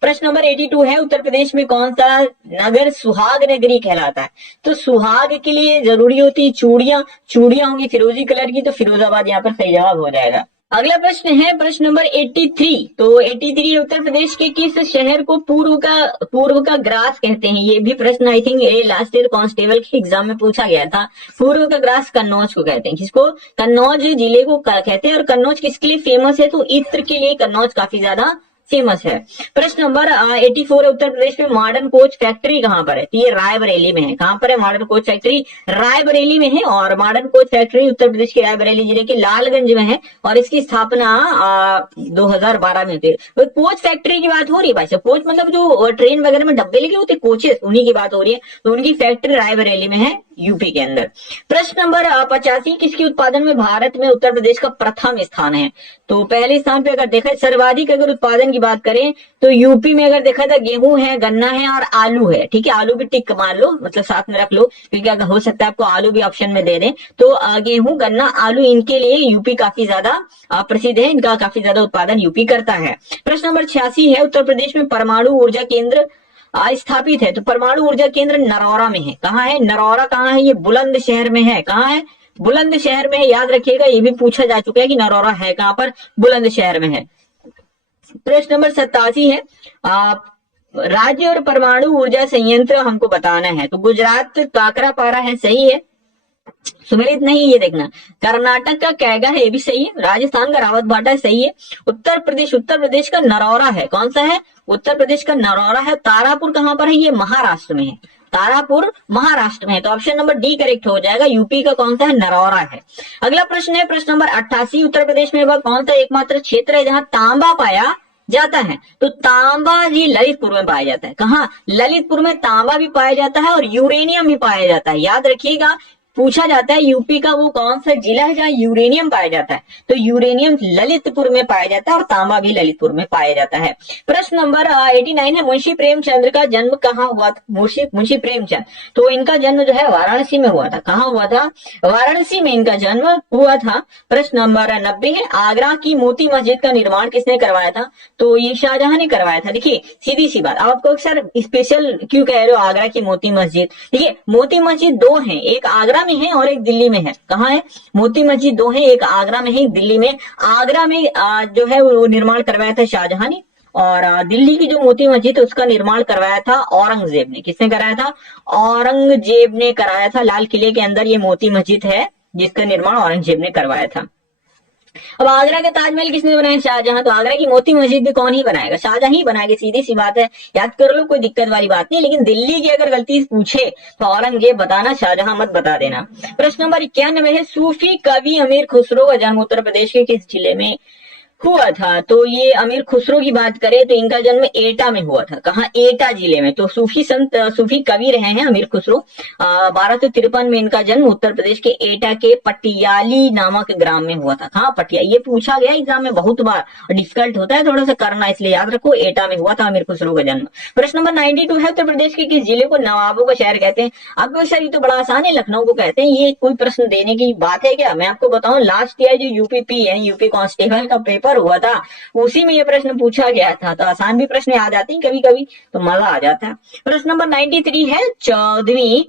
प्रश्न नंबर 82 है, उत्तर प्रदेश में कौन सा नगर सुहाग नगरी कहलाता है? तो सुहाग के लिए जरूरी होती है चूड़ियां, चूड़ियां होंगी फिरोजी कलर की, तो फिरोजाबाद यहाँ पर सही जवाब हो जाएगा। अगला प्रश्न है प्रश्न नंबर 83। तो 83 उत्तर प्रदेश के किस शहर को पूर्व का ग्रास कहते हैं? ये भी प्रश्न आई थिंक ये लास्ट ईयर कांस्टेबल के एग्जाम में पूछा गया था। पूर्व का ग्रास कन्नौज को कहते हैं। किसको? कन्नौज जिले को कहते हैं। और कन्नौज किसके लिए फेमस है? तो इत्र के लिए कन्नौज काफी ज्यादा फेमस है। प्रश्न नंबर 84 है, उत्तर प्रदेश में मॉडर्न कोच फैक्ट्री कहां पर है? तो ये रायबरेली में है। कहां पर है मॉडर्न कोच फैक्ट्री? रायबरेली में है। और मॉडर्न कोच फैक्ट्री उत्तर प्रदेश के रायबरेली जिले के लालगंज में है और इसकी स्थापना 2012 में हुई थी। तो कोच फैक्ट्री की बात हो रही है भाई साहब। कोच मतलब जो ट्रेन वगैरह में डब्बे लगे होते कोचेस, उन्हीं की बात हो रही है। तो उनकी फैक्ट्री रायबरेली में है, यूपी के अंदर। प्रश्न नंबर 85, किसके उत्पादन में भारत में उत्तर प्रदेश का प्रथम स्थान है? तो पहले स्थान पे अगर देखा सर्वाधिक अगर उत्पादन की बात करें तो यूपी में अगर देखा था गेहूं है, गन्ना है और आलू है। ठीक है, आलू भी टिक मार लो, मतलब साथ में रख लो, क्योंकि अगर हो सकता है आपको आलू भी ऑप्शन में दे दें। तो गेहूं, गन्ना, आलू, इनके लिए यूपी काफी ज्यादा प्रसिद्ध है, इनका काफी ज्यादा उत्पादन यूपी करता है। प्रश्न नंबर 86 है, उत्तर प्रदेश में परमाणु ऊर्जा केंद्र स्थापित है। तो परमाणु ऊर्जा केंद्र नरौरा में है। कहाँ है? नरौरा कहाँ है? ये बुलंदशहर में है। कहाँ है? बुलंदशहर में है। याद रखिएगा, ये भी पूछा जा चुका है कि नरौरा है कहाँ पर? बुलंदशहर में है। प्रश्न नंबर 87 है, राज्य और परमाणु ऊर्जा संयंत्र हमको बताना है। तो गुजरात काकरापारा है, सही है। सुमेलित नहीं, ये देखना। कर्नाटक का कैगा है, ये भी सही है। राजस्थान का रावतबाटा सही है। उत्तर प्रदेश का नरौरा है। कौन सा है? उत्तर प्रदेश का नरौरा है। तारापुर कहां पर है? ये महाराष्ट्र में है। तारापुर महाराष्ट्र में है। तो ऑप्शन नंबर डी करेक्ट हो जाएगा। यूपी का कौन सा है? नरौरा है। अगला प्रश्न है प्रश्न नंबर 88, उत्तर प्रदेश में वह कौन सा एकमात्र क्षेत्र है जहां तांबा पाया जाता है? तो तांबा जी ललितपुर में पाया जाता है। कहाँ? ललितपुर में तांबा भी पाया जाता है और यूरेनियम भी पाया जाता है। याद रखिएगा, पूछा जाता है यूपी का वो कौन सा जिला है जहां यूरेनियम पाया जाता है? तो यूरेनियम ललितपुर में पाया जाता है और तांबा भी ललितपुर में पाया जाता है। प्रश्न नंबर 89 है, मुंशी प्रेमचंद्र का जन्म कहाँ हुआ था? मुंशी प्रेमचंद, तो इनका जन्म जो है वाराणसी में हुआ था। कहाँ हुआ था? वाराणसी में इनका जन्म हुआ था। प्रश्न नंबर 90 है, आगरा की मोती मस्जिद का निर्माण किसने करवाया था? तो ये शाहजहां ने करवाया था। देखिए सीधी सी बात, आपको सर स्पेशल क्यों कह रहे हो आगरा की मोती मस्जिद? देखिए मोती मस्जिद दो है, एक आगरा में है और एक दिल्ली में है। कहाँ है? मोती मस्जिद दो है, एक आगरा में है, एक दिल्ली में। आगरा में जो है वो निर्माण करवाया था शाहजहां ने, और दिल्ली की जो मोती मस्जिद है उसका निर्माण करवाया था औरंगजेब ने। किसने कराया था? औरंगजेब ने कराया था। लाल किले के अंदर ये मोती मस्जिद है जिसका निर्माण औरंगजेब ने करवाया था। अब आगरा का ताजमहल किसने बनाया? शाहजहां। तो आगरा की मोती मस्जिद भी कौन ही बनाएगा? शाहजहां ही बनाएगा, सीधी सी बात है, याद कर लो, कोई दिक्कत वाली बात नहीं। लेकिन दिल्ली की अगर गलती पूछे तो औरंगजेब बताना, शाहजहां मत बता देना। प्रश्न नंबर 91 है, सूफी कवि अमीर खुसरो का जन्म उत्तर प्रदेश के किस जिले में हुआ था? तो ये अमीर खुसरो की बात करें तो इनका जन्म एटा में हुआ था। कहाँ? एटा जिले में। तो सूफी संत, सूफी कवि रहे हैं अमीर खुसरो। 1253 में इनका जन्म उत्तर प्रदेश के एटा के पटियाली नामक ग्राम में हुआ था। कहाँ? पटिया। ये पूछा गया एग्जाम में बहुत बार, डिफिकल्ट होता है थोड़ा सा करना, इसलिए याद रखो एटा में हुआ था अमीर खुसरो का जन्म। प्रश्न नंबर 92 है, उत्तर प्रदेश के किस जिले को नवाबों का शहर कहते हैं? आपको सर ये तो बड़ा आसान है, लखनऊ को कहते हैं। ये कोई प्रश्न देने की बात है क्या? मैं आपको बताऊं, लास्ट ईयर जो यूपीपी है, यूपी कांस्टेबल का पेपर हुआ था, उसी में ये प्रश्न पूछा गया था। तो आसान भी प्रश्न आ जाते हैं कभी कभी, तो मजा आ जाता है। प्रश्न नंबर 93 है, 14वीं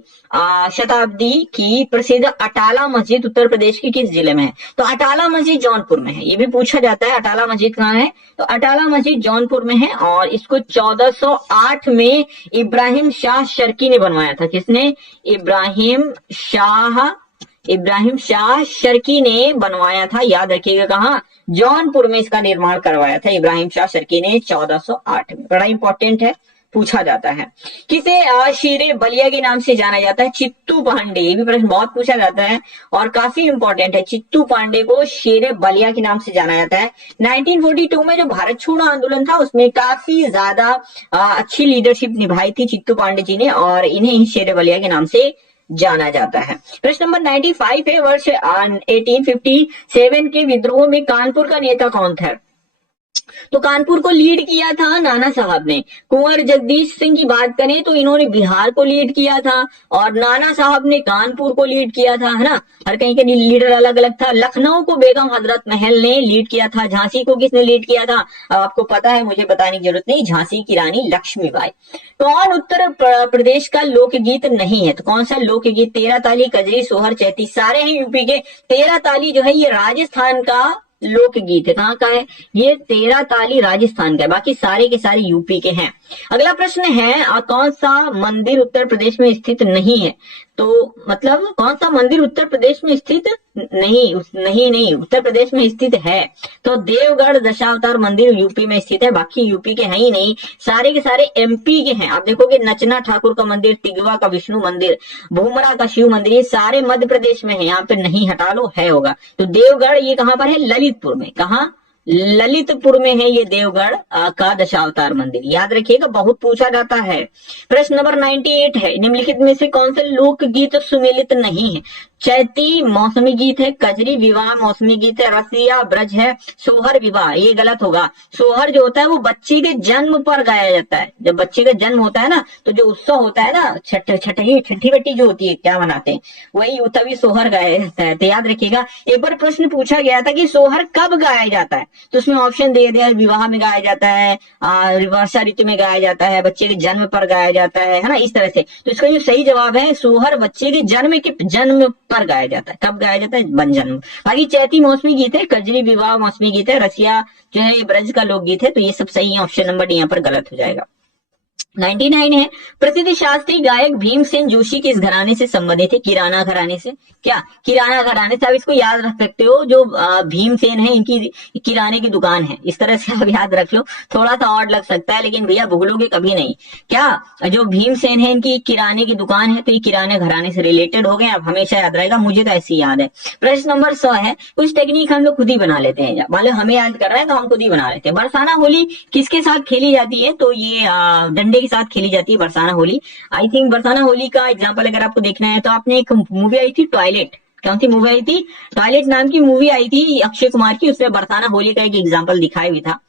शताब्दी की प्रसिद्ध अटाला मस्जिद उत्तर प्रदेश के किस जिले में है? तो अटाला मस्जिद जौनपुर में है। ये भी पूछा जाता है अटाला मस्जिद कहाँ है? तो अटाला मस्जिद जौनपुर में है और इसको 1408 में इब्राहिम शाह शर्की ने बनवाया था। किसने? इब्राहिम शाह शर्की ने बनवाया था। याद रखिएगा कहाँ? जौनपुर में इसका निर्माण करवाया था इब्राहिम शाह शर्की ने 1408 में। बड़ा इंपॉर्टेंट है, पूछा जाता है। किसे शेरे बलिया के नाम से जाना जाता है? चित्तू पांडे। ये भी प्रश्न बहुत पूछा जाता है और काफी इंपॉर्टेंट है। चित्तू पांडे को शेरे बलिया के नाम से जाना जाता है। 1942 में जो भारत छोड़ो आंदोलन था उसमें काफी ज्यादा अच्छी लीडरशिप निभाई थी चित्तू पांडे जी ने और इन्हें शेरे बलिया के नाम से जाना जाता है। प्रश्न नंबर 95 है, वर्ष 1857 के विद्रोह में कानपुर का नेता कौन था? तो कानपुर को लीड किया था नाना साहब ने। कुंवर जगदीश सिंह की बात करें तो इन्होंने बिहार को लीड किया था और नाना साहब ने कानपुर को लीड किया था, है ना। हर कहीं के लीडर अलग अलग था। लखनऊ को बेगम हजरत महल ने लीड किया था। झांसी को किसने लीड किया था? अब आपको पता है, मुझे बताने की जरूरत नहीं, झांसी की रानी लक्ष्मीबाई। कौन उत्तर प्रदेश का लोकगीत नहीं है? तो कौन सा लोकगीत? तेरह ताली, कजरी, सोहर, चैती, सारे हैं यूपी के। तेरह ताली जो है ये राजस्थान का लोकगीत है। कहाँ का है ये? तेरह ताली राजस्थान का है, बाकी सारे के सारे यूपी के हैं। अगला प्रश्न है, कौन सा मंदिर उत्तर प्रदेश में स्थित नहीं है? तो मतलब कौन सा मंदिर उत्तर प्रदेश में स्थित नहीं उत्तर प्रदेश में स्थित है? तो देवगढ़ दशावतार मंदिर यूपी में स्थित है, बाकी यूपी के हैं ही नहीं, सारे के सारे एमपी के हैं। आप देखोगे नचना ठाकुर का मंदिर, तिगवा का विष्णु मंदिर, भूमरा का शिव मंदिर, ये सारे मध्य प्रदेश में है। यहाँ पे नहीं हटा लो, है होगा। तो देवगढ़ ये कहाँ पर है? ललितपुर में। कहाँ? ललितपुर में है ये देवगढ़ का दशावतार मंदिर, याद रखिएगा, बहुत पूछा जाता है। प्रश्न नंबर 98 है, निम्नलिखित में से कौन से लोकगीत सुमेलित नहीं है? चैती मौसमी गीत है, कजरी विवाह मौसमी गीत है, रसिया ब्रज है, सोहर विवाह। ये गलत होगा। सोहर जो होता है वो बच्चे के जन्म पर गाया जाता है। जब बच्चे का जन्म होता है ना, तो जो उत्सव होता है ना, छठी बट्टी जो होती है, क्या मनाते हैं, वही तभी सोहर गाया जाता है। तो याद रखिएगा, एक बार प्रश्न पूछा गया था कि सोहर कब गाया जाता है, तो उसमें ऑप्शन दे दिया, विवाह में गाया जाता है, वर्षा ऋतु में गाया जाता है, बच्चे के जन्म पर गाया जाता है ना, इस तरह से। तो इसका जो सही जवाब है, सोहर बच्चे के जन्म पर गाया जाता है। कब गाया जाता है? जन्म। बाकी चैती मौसमी गीत है, कजरी विवाह मौसमी गीत है, रसिया जो है ये ब्रज का लोकगीत है। तो ये सब सही है, ऑप्शन नंबर डी यहाँ पर गलत हो जाएगा। 99 है, प्रसिद्ध शास्त्रीय गायक भीमसेन जोशी किस घराने से संबंधित है? किराना घराने से। क्या? किराना घराने से। आप इसको याद रख सकते हो, जो भीमसेन है इनकी किराने की दुकान है, इस तरह से आप याद रख लो। थोड़ा सा और लग सकता है, लेकिन भैया भूलोगे कभी नहीं। क्या? जो भीमसेन है इनकी किराने की दुकान है, तो ये किराने घराने से रिलेटेड हो गए। आप हमेशा याद रहेगा, मुझे तो ऐसी याद है। प्रश्न नंबर 100 है, कुछ टेक्निक हम लोग खुद ही बना लेते हैं। मान लो हमें याद कर रहा है तो हम खुद ही बना लेते हैं। बरसाना होली किसके साथ खेली जाती है? तो ये डंडे के साथ खेली जाती है बरसाना होली। आई थिंक बरसाना होली का एग्जांपल अगर आपको देखना है तो आपने एक मूवी आई थी टॉयलेट, कौन सी मूवी आई थी? टॉयलेट नाम की मूवी आई थी अक्षय कुमार की, उसमें बरसाना होली का एक एग्जांपल दिखाया भी था।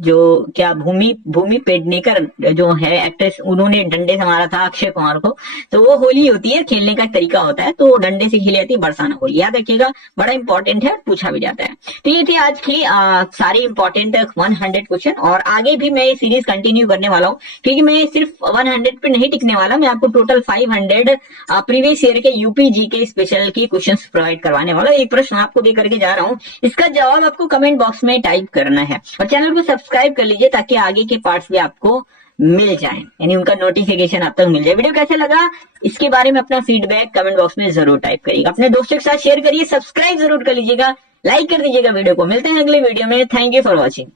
जो क्या भूमि पेडनेकर जो है एक्ट्रेस, उन्होंने डंडे से मारा था अक्षय कुमार को। तो वो होली होती है, खेलने का तरीका होता है, तो डंडे से खेली जाती है बरसाना होली, याद रखिएगा, बड़ा इंपॉर्टेंट है, पूछा भी जाता है। तो ये थे आज की सारे इंपॉर्टेंट 100 क्वेश्चन, और आगे भी मैं ये सीरीज कंटिन्यू करने वाला हूँ, क्योंकि मैं सिर्फ 100 पे नहीं टिकने वाला, मैं आपको टोटल 500 प्रीवियस ईयर के यूपी जी के स्पेशल की क्वेश्चन प्रोवाइड करवाने वाला। एक प्रश्न आपको दे करके जा रहा हूँ, इसका जवाब आपको कमेंट बॉक्स में टाइप करना है, और चैनल को सब्सक्राइब कर लीजिए ताकि आगे के पार्ट्स भी आपको मिल जाएं, यानी उनका नोटिफिकेशन आप तक मिल जाए। वीडियो कैसे लगा इसके बारे में अपना फीडबैक कमेंट बॉक्स में जरूर टाइप करिएगा, अपने दोस्तों के साथ शेयर करिए, सब्सक्राइब जरूर कर लीजिएगा, लाइक कर दीजिएगा वीडियो को। मिलते हैं अगले वीडियो में। Thank you for watching.